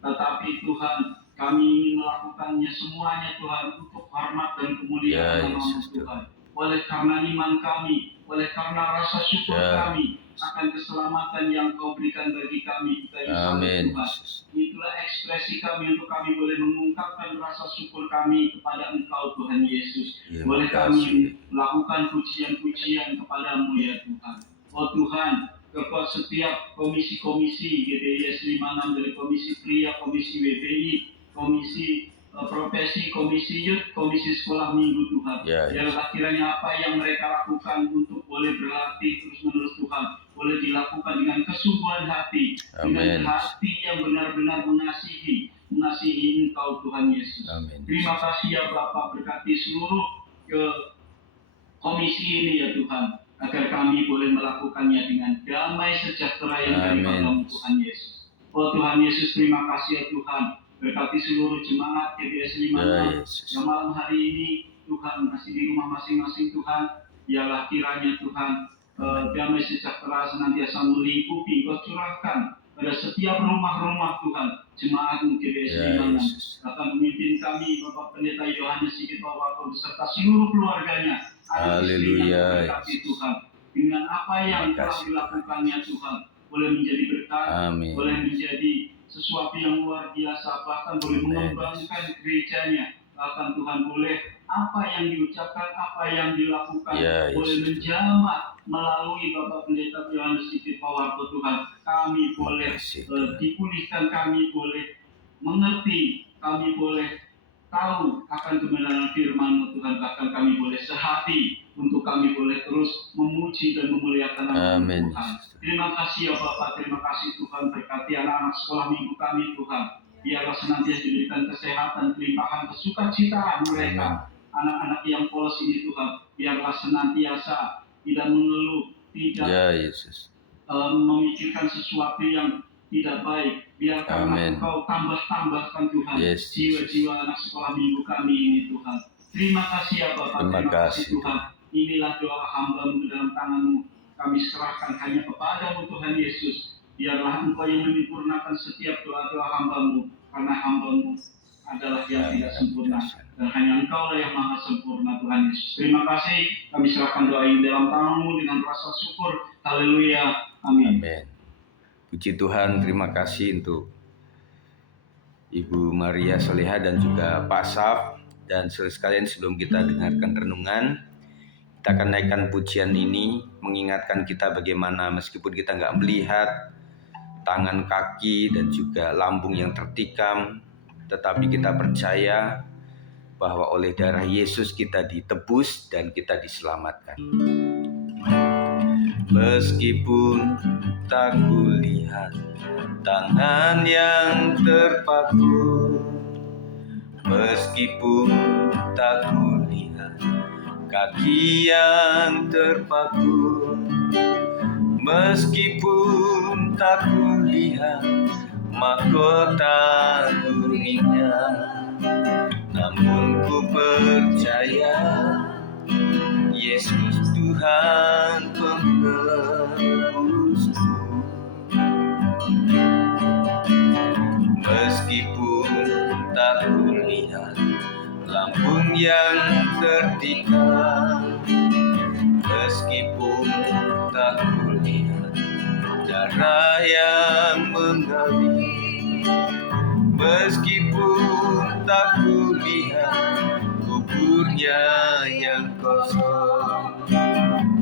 Tetapi Tuhan, kami ingin melakukannya semuanya Tuhan untuk hormat dan Ya, kemuliaan nama-Mu Yesus. Tuhan. Oleh karena iman kami, oleh karena rasa syukur Ya. kami akan keselamatan yang Kau berikan bagi kami, kita bisa Amin, Tuhan. Yesus. Itulah ekspresi kami untuk kami boleh mengungkapkan rasa syukur kami kepada Engkau Tuhan Yesus. Terima Boleh kasih. kami melakukan pujian-pujian kepadamu ya Tuhan. Oh Tuhan, kepada setiap komisi-komisi GBIS 56 dari komisi pria, komisi WBI, komisi profesi, komisi youth, komisi sekolah minggu Tuhan. Ya, Biarlah kiranya apa yang mereka lakukan untuk boleh berlatih terus-menerus Tuhan, boleh dilakukan dengan kesungguhan hati, Amin. dengan hati yang benar-benar mengasihi Engkau Tuhan Yesus. Amin. Terima kasih ya Bapak, berkati seluruh komisi ini ya Tuhan. agar kami boleh melakukannya dengan damai sejahtera yang dari Amin. dalam Tuhan Yesus. Oh Tuhan Yesus, terima kasih ya Tuhan. Berkati seluruh jemaat GBS 56 Ya Yesus. yang malam hari ini Tuhan masih di rumah masing-masing Tuhan. Biarlah kiranya Tuhan damai sejahtera senantiasa melingkupi, Kau curahkan pada setiap rumah-rumah Tuhan jemaat-Mu GBS Ya 56. Yesus. Bahkan pemimpin kami Bapak Pendeta Yohanes Sigit Wawarto beserta seluruh keluarganya, anak istrinya, Haleluya. berkati Tuhan dengan apa yang Terima telah kasih. dilakukannya Tuhan, boleh menjadi berkat, Amin. boleh menjadi sesuatu yang luar biasa, bahkan boleh Amin. mengembangkan gerejanya, bahkan Tuhan boleh apa yang diucapkan, apa yang dilakukan, Ya, boleh Yesus. menjamah melalui Bapak Pendeta Yohanes Sigit Wawarto Tuhan. Kami boleh kasih, dipulihkan, kami boleh mengerti, kami boleh tahu akan kebenaran firman-Mu Tuhan, bahkan kami boleh sehati untuk kami boleh terus memuji dan memuliakan nama Amin. Tuhan. Terima kasih ya Bapak, terima kasih Tuhan, berkati anak-anak sekolah minggu kami Tuhan. Biarlah senantiasa diberikan kesehatan, kelimpahan, kesukacitaan mereka. Anak-anak yang polos ini Tuhan, biarlah senantiasa tidak mengeluh, tidak Ya Yesus. memikirkan sesuatu yang tidak baik. Biarkanlah Amin. Engkau tambah-tambahkan Tuhan Yes, jiwa-jiwa anak sekolah minggu kami ini Tuhan. Terima kasih ya Bapak, Terima terima kasih kasih, Tuhan. Inilah doa hamba-Mu dalam tangan-Mu. Kami serahkan hanya kepada-Mu Tuhan Yesus. Biarlah Engkau yang menyempurnakan setiap doa-doa hamba-Mu, karena hamba-Mu adalah yang tidak sempurna, dan hanya Engkau lah yang maha sempurna Tuhan Yesus. Terima kasih, kami serahkan doa ini dalam tangan-Mu dengan rasa syukur. Haleluya, amin. Amin. Puji Tuhan, terima kasih untuk Ibu Maria Soleha dan juga Pak Saf. Dan saudara sekalian, sebelum kita dengarkan renungan, kita akan naikkan pujian ini mengingatkan kita bagaimana meskipun kita nggak melihat tangan, kaki, dan juga lambung yang tertikam, tetapi kita percaya bahwa oleh darah Yesus kita ditebus dan kita diselamatkan. Meskipun tak kulihat tangan yang terpaku, meskipun tak kulihat kaki yang terpaku, meskipun tak kulihat mahkota durinya, namun ku percaya Yesus Tuhan penebusku. Meskipun tak kulihat lambung yang tertikam, meskipun tak kulihat darah yang mengalir, meskipun tak kulihat kuburnya yang kosong,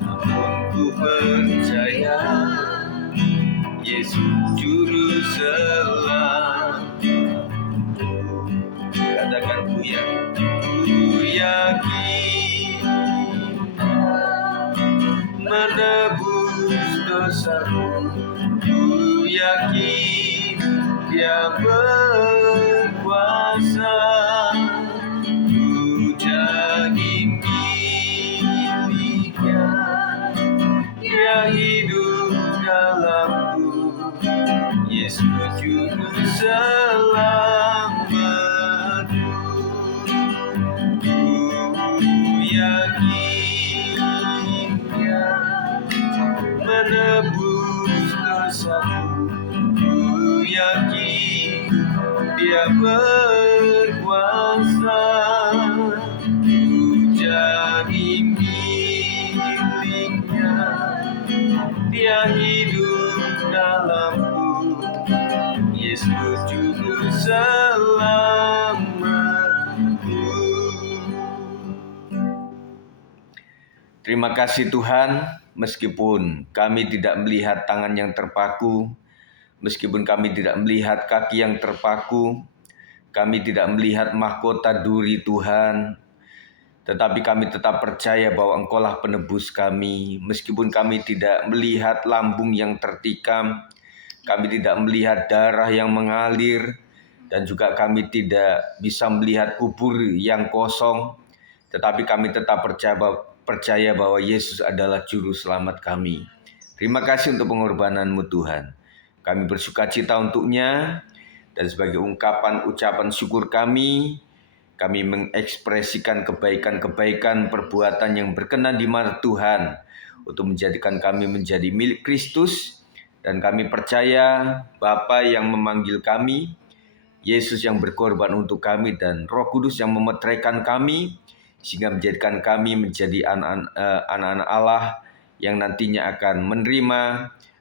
namun ku percaya Yesus juru selamatku. Katakan ku yakin menebus dosaku, ku yakin Dia berkuasa, ku jadi miliknya, Dia hidup dalamku, Yesus juru selamatku. Ku yakin Dia menebus dosaku, ku yakin Dia berkuasa, ku jadi miliknya, Dia hidup dalamku, Yesus juru selamatku. Terima kasih Tuhan, meskipun kami tidak melihat tangan yang terpaku, meskipun kami tidak melihat kaki yang terpaku, kami tidak melihat mahkota duri Tuhan, tetapi kami tetap percaya bahwa Engkaulah penebus kami. Meskipun kami tidak melihat lambung yang tertikam, kami tidak melihat darah yang mengalir, dan juga kami tidak bisa melihat kubur yang kosong, tetapi kami tetap percaya percaya bahwa Yesus adalah juru selamat kami. Terima kasih untuk pengorbanan-Mu Tuhan. Kami bersukacita untuknya, dan sebagai ucapan syukur kami mengekspresikan kebaikan-kebaikan perbuatan yang berkenan di mata Tuhan untuk menjadikan kami menjadi milik Kristus. Dan kami percaya Bapa yang memanggil kami, Yesus yang berkorban untuk kami, dan Roh Kudus yang memeteraikan kami, sehingga menjadikan kami menjadi anak-anak Allah yang nantinya akan menerima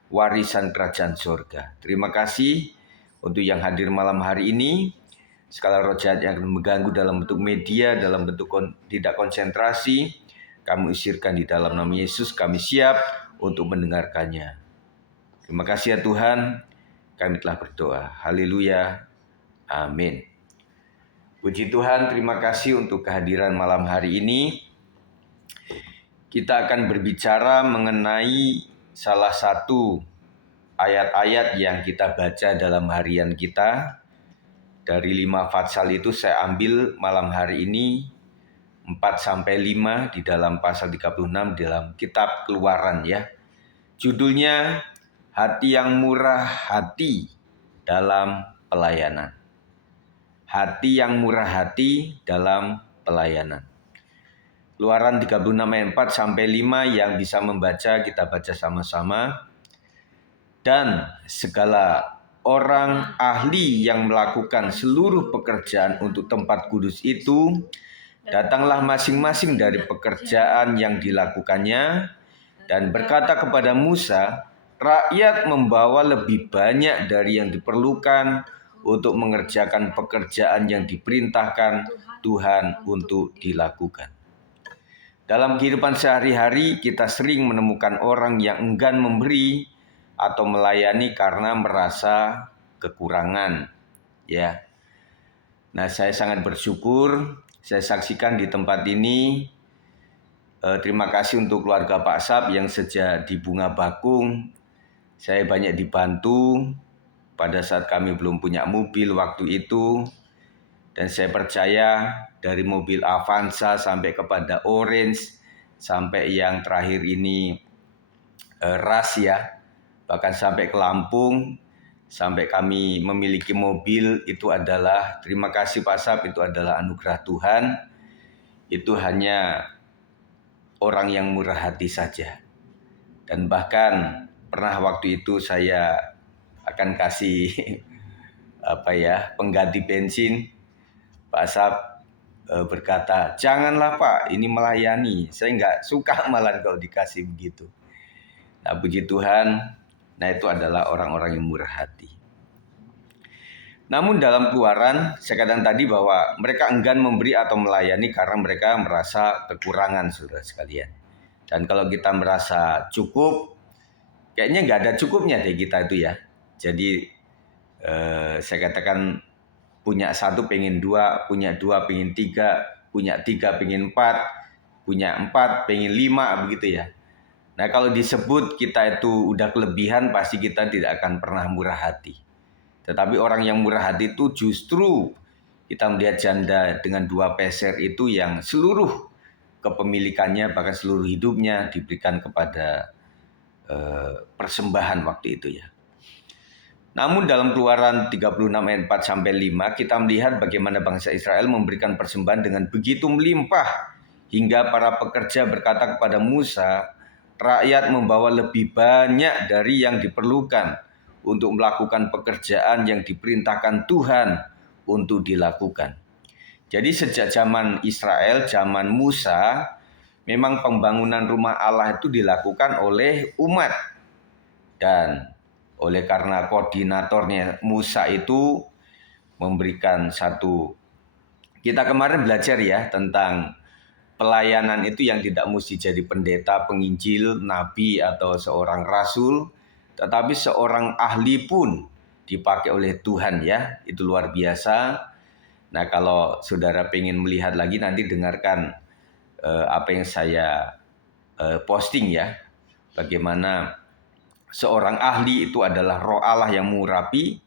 warisan kerajaan surga. Terima kasih untuk yang hadir malam hari ini. Segala roh jahat yang akan mengganggu dalam bentuk media, dalam bentuk tidak konsentrasi, kami usirkan di dalam nama Yesus. Kami siap untuk mendengarkannya. Terima kasih ya Tuhan, kami telah berdoa. Haleluya. Amin. Puji Tuhan, terima kasih untuk kehadiran malam hari ini. Kita akan berbicara mengenai salah satu ayat-ayat yang kita baca dalam harian kita. Dari 5 fatsal itu saya ambil malam hari ini 4-5 di dalam pasal 36 dalam kitab Keluaran ya. Judulnya Hati yang Murah Hati dalam Pelayanan. Hati yang murah hati dalam pelayanan. Keluaran 36 ayat 4-5 yang bisa membaca kita baca sama-sama. Dan segala orang ahli yang melakukan seluruh pekerjaan untuk tempat kudus itu, datanglah masing-masing dari pekerjaan yang dilakukannya dan berkata kepada Musa, rakyat membawa lebih banyak dari yang diperlukan untuk mengerjakan pekerjaan yang diperintahkan Tuhan untuk dilakukan. Dalam kehidupan sehari-hari kita sering menemukan orang yang enggan memberi atau melayani karena merasa kekurangan, ya. Nah, saya sangat bersyukur saya saksikan di tempat ini. Terima kasih untuk keluarga Pak Sap yang sejak di Bunga Bakung saya banyak dibantu pada saat kami belum punya mobil waktu itu. Dan saya percaya dari mobil Avanza sampai kepada Orange, sampai yang terakhir ini Ras ya, bahkan sampai ke Lampung, sampai kami memiliki mobil, itu adalah, terima kasih Pak Sap, itu adalah anugerah Tuhan. Itu hanya orang yang murah hati saja. Dan bahkan pernah waktu itu saya akan kasih pengganti bensin. Pak Sap berkata, janganlah Pak, ini melayani. Saya nggak suka malah kalau dikasih begitu. Nah, puji Tuhan, nah itu adalah orang-orang yang murah hati. Namun dalam Keluaran, saya katakan tadi bahwa mereka enggan memberi atau melayani karena mereka merasa kekurangan, saudara sekalian. Dan kalau kita merasa cukup, kayaknya nggak ada cukupnya deh kita itu ya. Jadi saya katakan punya 1 pengen 2, punya 2 pengen 3, punya 3 pengen 4, punya 4 pengen 5 begitu ya. Nah kalau disebut kita itu udah kelebihan pasti kita tidak akan pernah murah hati. Tetapi orang yang murah hati itu justru kita melihat janda dengan 2 peser itu yang seluruh kepemilikannya bahkan seluruh hidupnya diberikan kepada persembahan waktu itu ya. Namun dalam Keluaran 36 ayat 4-5 kita melihat bagaimana bangsa Israel memberikan persembahan dengan begitu melimpah hingga para pekerja berkata kepada Musa, rakyat membawa lebih banyak dari yang diperlukan untuk melakukan pekerjaan yang diperintahkan Tuhan untuk dilakukan. Jadi sejak zaman Israel, zaman Musa, memang pembangunan rumah Allah itu dilakukan oleh umat. Dan oleh karena koordinatornya Musa itu memberikan satu, kita kemarin belajar ya tentang pelayanan itu yang tidak mesti jadi pendeta, penginjil, nabi atau seorang rasul, tetapi seorang ahli pun dipakai oleh Tuhan ya, itu luar biasa. Nah kalau saudara pengen melihat lagi nanti dengarkan apa yang saya posting ya, bagaimana seorang ahli itu adalah roh Allah yang mengurapi.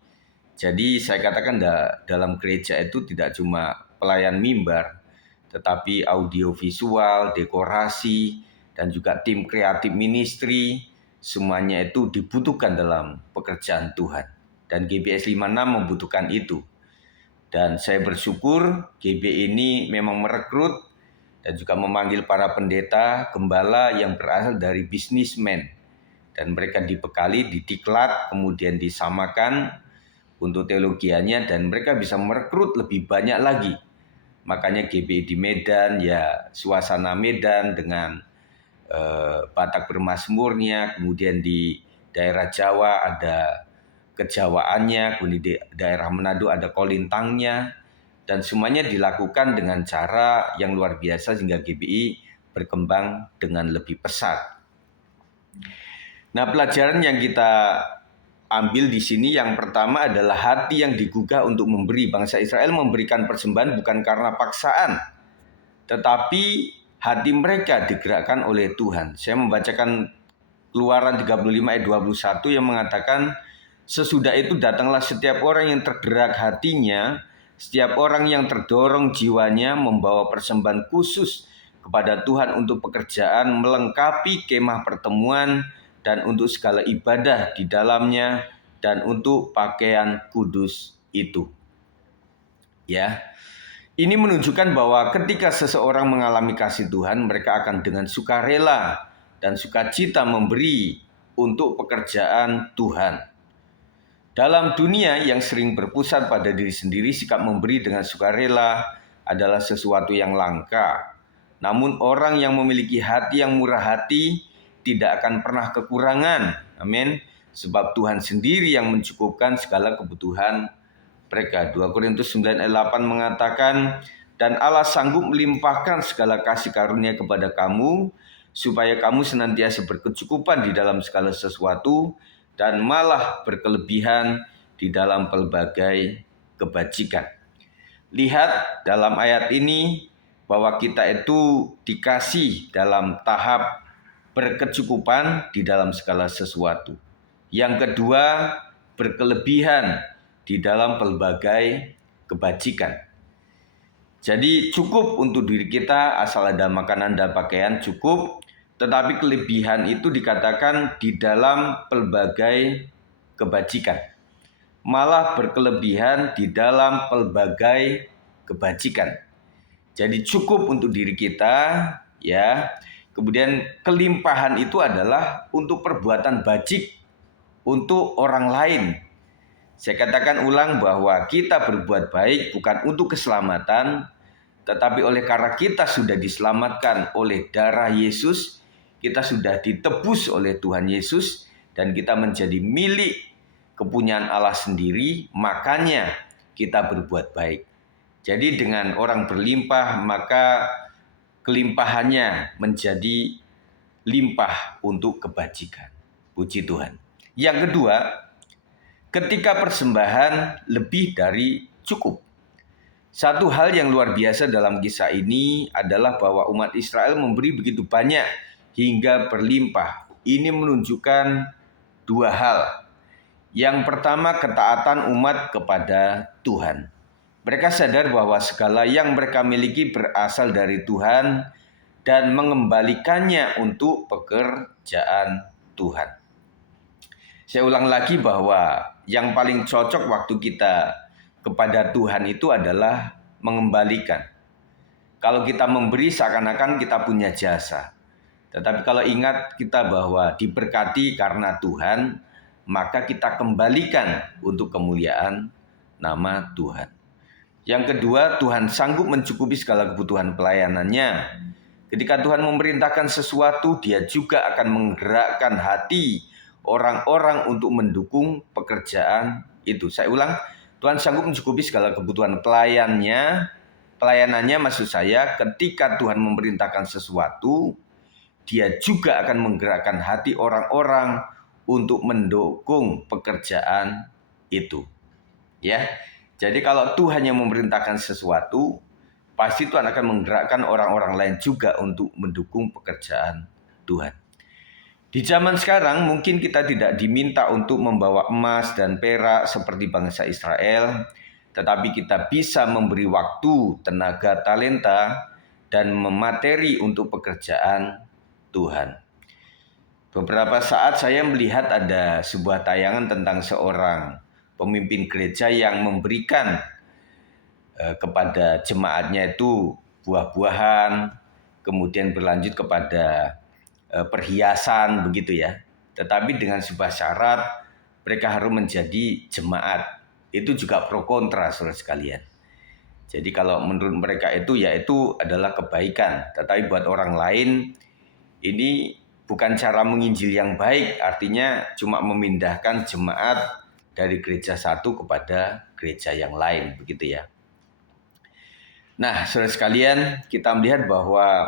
Jadi saya katakan dalam gereja itu tidak cuma pelayan mimbar, tetapi audiovisual, dekorasi, dan juga tim kreatif ministry, semuanya itu dibutuhkan dalam pekerjaan Tuhan. Dan GBS 56 membutuhkan itu. Dan saya bersyukur GB ini memang merekrut dan juga memanggil para pendeta, gembala yang berasal dari bisnismen. Dan mereka dibekali, didiklat, kemudian disamakan untuk teologianya, dan mereka bisa merekrut lebih banyak lagi. Makanya GBI di Medan, ya suasana Medan dengan Batak bermazmurnya, kemudian di daerah Jawa ada kejawaannya, kemudian di daerah Manado ada kolintangnya, dan semuanya dilakukan dengan cara yang luar biasa sehingga GBI berkembang dengan lebih pesat. Nah, pelajaran yang kita ambil di sini yang pertama adalah hati yang digugah untuk memberi. Bangsa Israel memberikan persembahan bukan karena paksaan, tetapi hati mereka digerakkan oleh Tuhan. Saya membacakan Keluaran 35 ayat 21 yang mengatakan, sesudah itu datanglah setiap orang yang tergerak hatinya, setiap orang yang terdorong jiwanya membawa persembahan khusus kepada Tuhan untuk pekerjaan melengkapi kemah pertemuan dan untuk segala ibadah di dalamnya dan untuk pakaian kudus itu. Ya. Ini menunjukkan bahwa ketika seseorang mengalami kasih Tuhan, mereka akan dengan sukarela dan sukacita memberi untuk pekerjaan Tuhan. Dalam dunia yang sering berpusat pada diri sendiri, sikap memberi dengan sukarela adalah sesuatu yang langka. Namun orang yang memiliki hati yang murah hati tidak akan pernah kekurangan. Amin. Sebab Tuhan sendiri yang mencukupkan segala kebutuhan mereka. 2 Korintus 9 ayat 8 mengatakan, dan Allah sanggup melimpahkan segala kasih karunia kepada kamu, supaya kamu senantiasa berkecukupan di dalam segala sesuatu, dan malah berkelebihan di dalam pelbagai kebajikan. Lihat dalam ayat ini bahwa kita itu dikasih dalam tahap berkecukupan di dalam segala sesuatu. Yang kedua, berkelebihan di dalam pelbagai kebajikan. Jadi cukup untuk diri kita asal ada makanan dan pakaian cukup, tetapi kelebihan itu dikatakan di dalam pelbagai kebajikan. Malah berkelebihan di dalam pelbagai kebajikan. Jadi cukup untuk diri kita, ya. Kemudian kelimpahan itu adalah untuk perbuatan bajik untuk orang lain. Saya katakan ulang bahwa kita berbuat baik bukan untuk keselamatan, tetapi oleh karena kita sudah diselamatkan oleh darah Yesus, kita sudah ditebus oleh Tuhan Yesus, dan kita menjadi milik kepunyaan Allah sendiri, makanya kita berbuat baik. Jadi dengan orang berlimpah, maka kelimpahannya menjadi limpah untuk kebajikan. Puji Tuhan. Yang kedua, ketika persembahan lebih dari cukup. Satu hal yang luar biasa dalam kisah ini adalah bahwa umat Israel memberi begitu banyak hingga berlimpah. Ini menunjukkan dua hal. Yang pertama, ketaatan umat kepada Tuhan. Mereka sadar bahwa segala yang mereka miliki berasal dari Tuhan dan mengembalikannya untuk pekerjaan Tuhan. Saya ulang lagi bahwa yang paling cocok waktu kita kepada Tuhan itu adalah mengembalikan. Kalau kita memberi seakan-akan kita punya jasa. Tetapi kalau ingat kita bahwa diberkati karena Tuhan, maka kita kembalikan untuk kemuliaan nama Tuhan. Yang kedua, Tuhan sanggup mencukupi segala kebutuhan pelayanannya. Ketika Tuhan memerintahkan sesuatu, Dia juga akan menggerakkan hati orang-orang untuk mendukung pekerjaan itu. Saya ulang, Tuhan sanggup mencukupi segala kebutuhan pelayanannya maksud saya, ketika Tuhan memerintahkan sesuatu, Dia juga akan menggerakkan hati orang-orang untuk mendukung pekerjaan itu. Ya. Jadi kalau Tuhan yang memerintahkan sesuatu, pasti Tuhan akan menggerakkan orang-orang lain juga untuk mendukung pekerjaan Tuhan. Di zaman sekarang mungkin kita tidak diminta untuk membawa emas dan perak seperti bangsa Israel, tetapi kita bisa memberi waktu, tenaga, talenta, dan memateri untuk pekerjaan Tuhan. Beberapa saat saya melihat ada sebuah tayangan tentang seorang pemimpin gereja yang memberikan kepada jemaatnya itu buah-buahan, kemudian berlanjut kepada perhiasan begitu ya. Tetapi dengan sebuah syarat, mereka harus menjadi jemaat. Itu juga pro kontra, saudara sekalian. Jadi kalau menurut mereka itu adalah kebaikan. Tetapi buat orang lain ini bukan cara menginjil yang baik. Artinya cuma memindahkan jemaat dari gereja satu kepada gereja yang lain begitu ya. Nah, saudara sekalian, kita melihat bahwa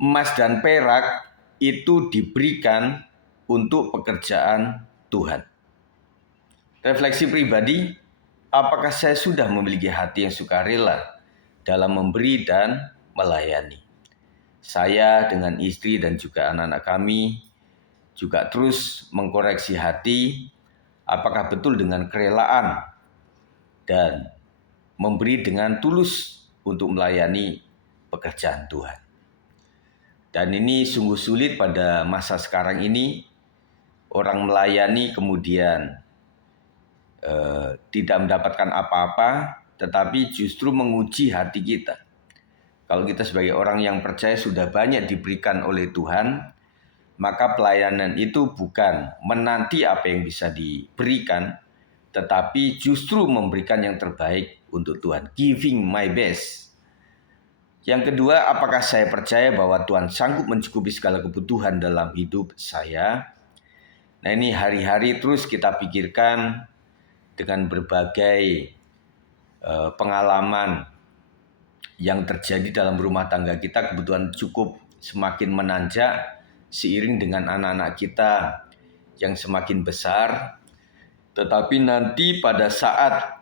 emas dan perak itu diberikan untuk pekerjaan Tuhan. Refleksi pribadi, apakah saya sudah memiliki hati yang sukarela dalam memberi dan melayani? Saya dengan istri dan juga anak-anak kami juga terus mengkoreksi hati, apakah betul dengan kerelaan dan memberi dengan tulus untuk melayani pekerjaan Tuhan. Dan ini sungguh sulit pada masa sekarang ini, orang melayani kemudian tidak mendapatkan apa-apa, tetapi justru menguji hati kita. Kalau kita sebagai orang yang percaya sudah banyak diberikan oleh Tuhan, maka pelayanan itu bukan menanti apa yang bisa diberikan, tetapi justru memberikan yang terbaik untuk Tuhan. Giving my best. Yang kedua, apakah saya percaya bahwa Tuhan sanggup mencukupi segala kebutuhan dalam hidup saya? Nah, ini hari-hari terus kita pikirkan dengan berbagai pengalaman yang terjadi dalam rumah tangga kita. Kebutuhan cukup semakin menanjak seiring dengan anak-anak kita yang semakin besar. Tetapi nanti pada saat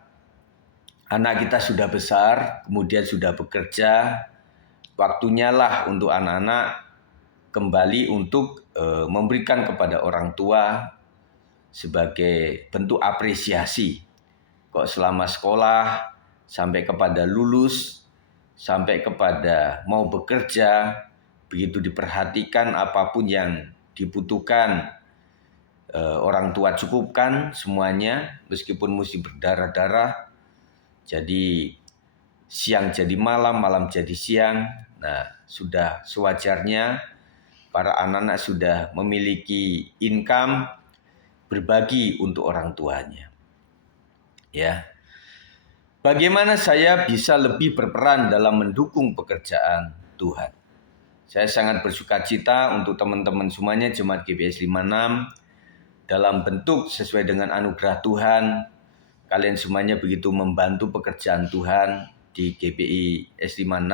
anak kita sudah besar, kemudian sudah bekerja, waktunya lah untuk anak-anak kembali untuk memberikan kepada orang tua sebagai bentuk apresiasi. Kok selama sekolah, sampai kepada lulus, sampai kepada mau bekerja, begitu diperhatikan apapun yang dibutuhkan, orang tua cukupkan semuanya, meskipun mesti berdarah-darah. Jadi siang jadi malam, malam jadi siang. Nah, sudah sewajarnya para anak-anak sudah memiliki income, berbagi untuk orang tuanya. Ya. Bagaimana saya bisa lebih berperan dalam mendukung pekerjaan Tuhan? Saya sangat bersukacita untuk teman-teman semuanya Jemaat GBS 56 dalam bentuk sesuai dengan anugerah Tuhan. Kalian semuanya begitu membantu pekerjaan Tuhan di GBI S56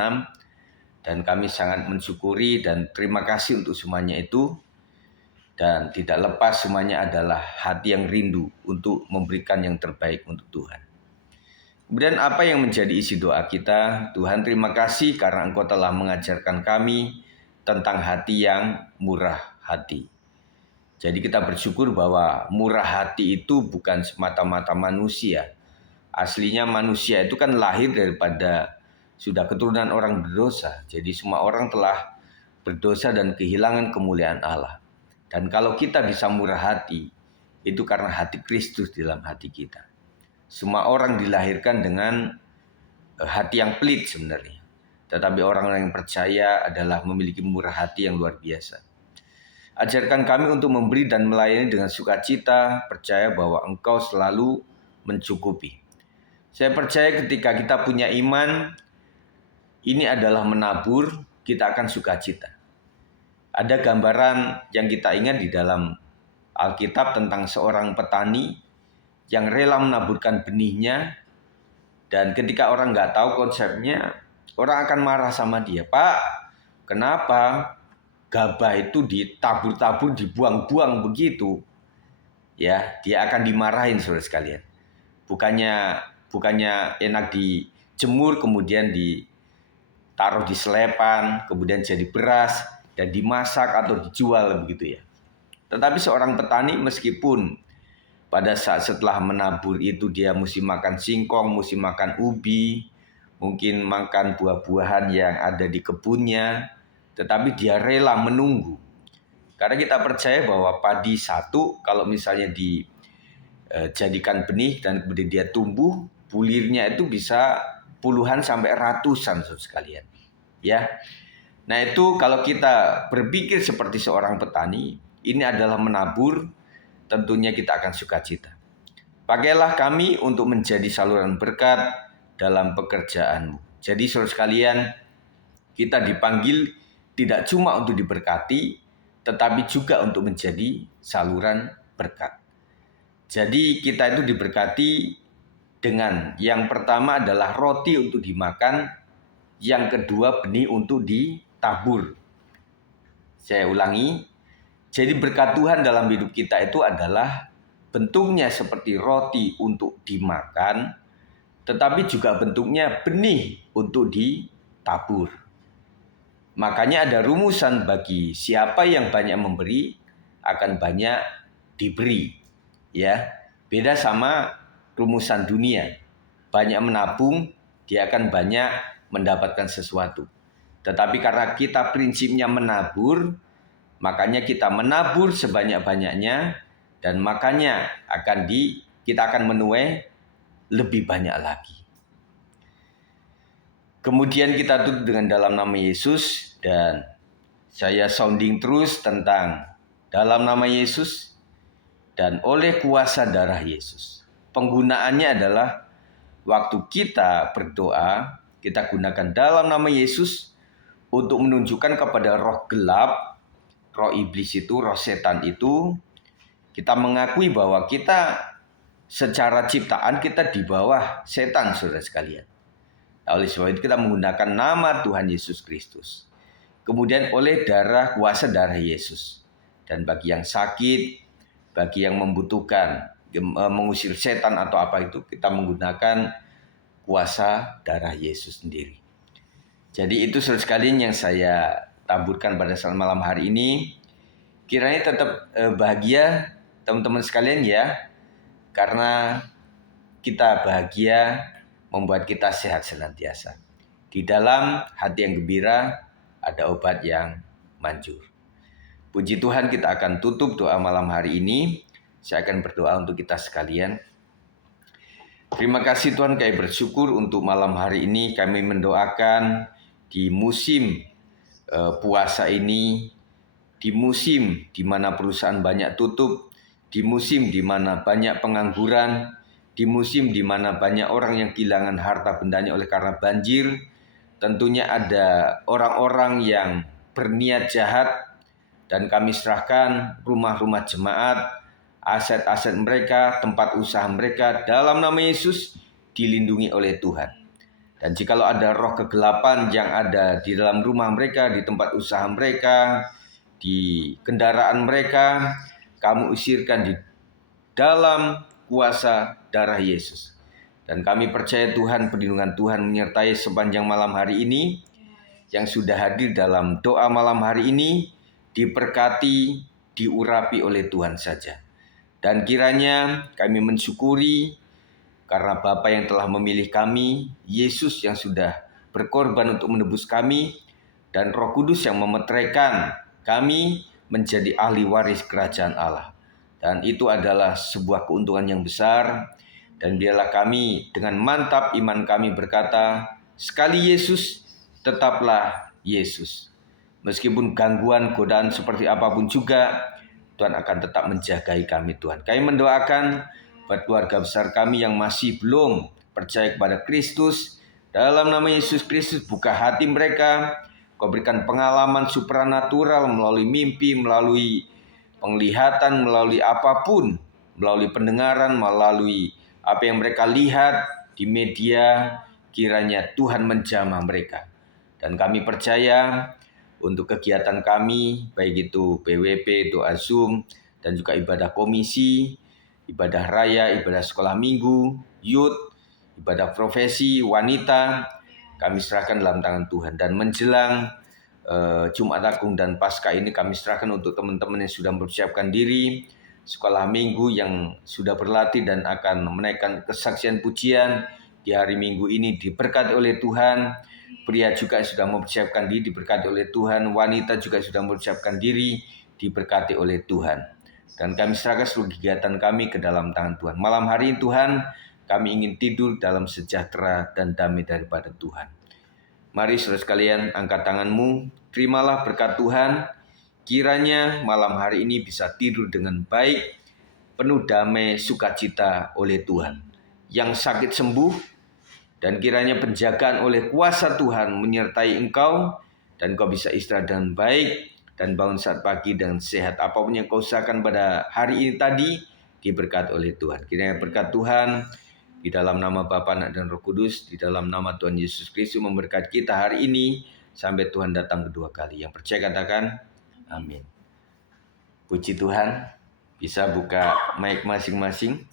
dan kami sangat mensyukuri dan terima kasih untuk semuanya itu. Dan tidak lepas semuanya adalah hati yang rindu untuk memberikan yang terbaik untuk Tuhan. Kemudian apa yang menjadi isi doa kita? Tuhan, terima kasih karena Engkau telah mengajarkan kami tentang hati yang murah hati. Jadi kita bersyukur bahwa murah hati itu bukan semata-mata manusia. Aslinya manusia itu kan lahir daripada sudah keturunan orang berdosa. Jadi semua orang telah berdosa dan kehilangan kemuliaan Allah. Dan kalau kita bisa murah hati, itu karena hati Kristus di dalam hati kita. Semua orang dilahirkan dengan hati yang pelit sebenarnya. Tetapi orang-orang yang percaya adalah memiliki murah hati yang luar biasa. Ajarkan kami untuk memberi dan melayani dengan sukacita, percaya bahwa Engkau selalu mencukupi. Saya percaya ketika kita punya iman, ini adalah menabur, kita akan sukacita. Ada gambaran yang kita ingat di dalam Alkitab tentang seorang petani yang rela menaburkan benihnya, dan ketika orang nggak tahu konsepnya, orang akan marah sama dia. Pak, kenapa gabah itu ditabur-tabur, dibuang-buang begitu? Ya, dia akan dimarahin saudara sekalian. Bukannya enak dijemur kemudian ditaruh di selepan, kemudian jadi beras dan dimasak atau dijual begitu ya. Tetapi seorang petani meskipun pada saat setelah menabur itu dia mesti makan singkong, mesti makan ubi, mungkin makan buah-buahan yang ada di kebunnya, tetapi dia rela menunggu. Karena kita percaya bahwa padi satu kalau misalnya dijadikan benih dan kemudian dia tumbuh, bulirnya itu bisa puluhan sampai ratusan sekalian. Ya. Nah itu kalau kita berpikir seperti seorang petani, ini adalah menabur, tentunya kita akan sukacita. Pakailah kami untuk menjadi saluran berkat dalam pekerjaanmu. Jadi saudara sekalian, kita dipanggil tidak cuma untuk diberkati, tetapi juga untuk menjadi saluran berkat. Jadi kita itu diberkati dengan yang pertama adalah roti untuk dimakan, yang kedua benih untuk ditabur. Saya ulangi, jadi berkat Tuhan dalam hidup kita itu adalah bentuknya seperti roti untuk dimakan, tetapi juga bentuknya benih untuk ditabur. Makanya ada rumusan bagi siapa yang banyak memberi akan banyak diberi. Ya, beda sama rumusan dunia. Banyak menabung, dia akan banyak mendapatkan sesuatu. Tetapi karena kita prinsipnya menabur, makanya kita menabur sebanyak-banyaknya dan makanya kita akan menuai lebih banyak lagi. Kemudian kita tutup dengan dalam nama Yesus dan saya sounding terus tentang dalam nama Yesus dan oleh kuasa darah Yesus. Penggunaannya adalah waktu kita berdoa, kita gunakan dalam nama Yesus untuk menunjukkan kepada roh gelap, roh iblis itu, roh setan itu, kita mengakui bahwa kita secara ciptaan kita di bawah setan, saudara sekalian. Oleh sebab itu kita menggunakan nama Tuhan Yesus Kristus. Kemudian oleh kuasa darah Yesus. Dan bagi yang sakit, bagi yang membutuhkan mengusir setan atau apa itu, kita menggunakan kuasa darah Yesus sendiri. Jadi itu saudara sekalian yang saya taburkan pada saat malam hari ini. Kiranya tetap bahagia teman-teman sekalian ya. Karena kita bahagia membuat kita sehat senantiasa. Di dalam hati yang gembira ada obat yang manjur. Puji Tuhan, kita akan tutup doa malam hari ini. Saya akan berdoa untuk kita sekalian. Terima kasih Tuhan, kami bersyukur untuk malam hari ini kami mendoakan di musim puasa ini, di musim di mana perusahaan banyak tutup, di musim di mana banyak pengangguran, di musim di mana banyak orang yang kehilangan harta bendanya oleh karena banjir. Tentunya ada orang-orang yang berniat jahat dan kami serahkan rumah-rumah jemaat, aset-aset mereka, tempat usaha mereka dalam nama Yesus dilindungi oleh Tuhan. Dan jikalau ada roh kegelapan yang ada di dalam rumah mereka, di tempat usaha mereka, di kendaraan mereka, kamu usirkan di dalam kuasa darah Yesus. Dan kami percaya Tuhan, perlindungan Tuhan menyertai sepanjang malam hari ini. Yang sudah hadir dalam doa malam hari ini, diberkati, diurapi oleh Tuhan saja. Dan kiranya kami mensyukuri karena Bapa yang telah memilih kami, Yesus yang sudah berkorban untuk menebus kami, dan Roh Kudus yang memeteraikan kami menjadi ahli waris kerajaan Allah. Dan itu adalah sebuah keuntungan yang besar. Dan biarlah kami dengan mantap iman kami berkata, sekali Yesus, tetaplah Yesus. Meskipun gangguan, godaan seperti apapun juga, Tuhan akan tetap menjagai kami Tuhan. Kami mendoakan buat keluarga besar kami yang masih belum percaya kepada Kristus. Dalam nama Yesus Kristus, buka hati mereka. Kau berikan pengalaman supranatural melalui mimpi, melalui penglihatan, melalui apapun, melalui pendengaran, melalui apa yang mereka lihat di media, kiranya Tuhan menjamah mereka. Dan kami percaya untuk kegiatan kami, baik itu PWP, doa Zoom, dan juga ibadah komisi, ibadah raya, ibadah sekolah minggu, youth, ibadah profesi, wanita, kami serahkan dalam tangan Tuhan. Dan menjelang Jumat Agung dan Paskah ini kami serahkan untuk teman-teman yang sudah mempersiapkan diri, sekolah minggu yang sudah berlatih dan akan menaikkan kesaksian pujian, di hari Minggu ini diberkati oleh Tuhan. Pria juga sudah mempersiapkan diri diberkati oleh Tuhan. Wanita juga sudah mempersiapkan diri diberkati oleh Tuhan. Dan kami serahkan seluruh kegiatan kami ke dalam tangan Tuhan. Malam hari ini Tuhan, kami ingin tidur dalam sejahtera dan damai daripada Tuhan. Mari saudara sekalian, angkat tanganmu, terimalah berkat Tuhan. Kiranya malam hari ini bisa tidur dengan baik, penuh damai, sukacita oleh Tuhan. Yang sakit sembuh, dan kiranya penjagaan oleh kuasa Tuhan menyertai engkau, dan kau bisa istirahat dengan baik, dan bangun saat pagi dengan sehat. Apapun yang kau usahakan pada hari ini tadi, diberkati oleh Tuhan. Kiranya berkat Tuhan, di dalam nama Bapa, Anak, dan Roh Kudus, di dalam nama Tuhan Yesus Kristus memberkati kita hari ini, sampai Tuhan datang kedua kali. Yang percaya katakan, amin. Puji Tuhan, bisa buka mic masing-masing.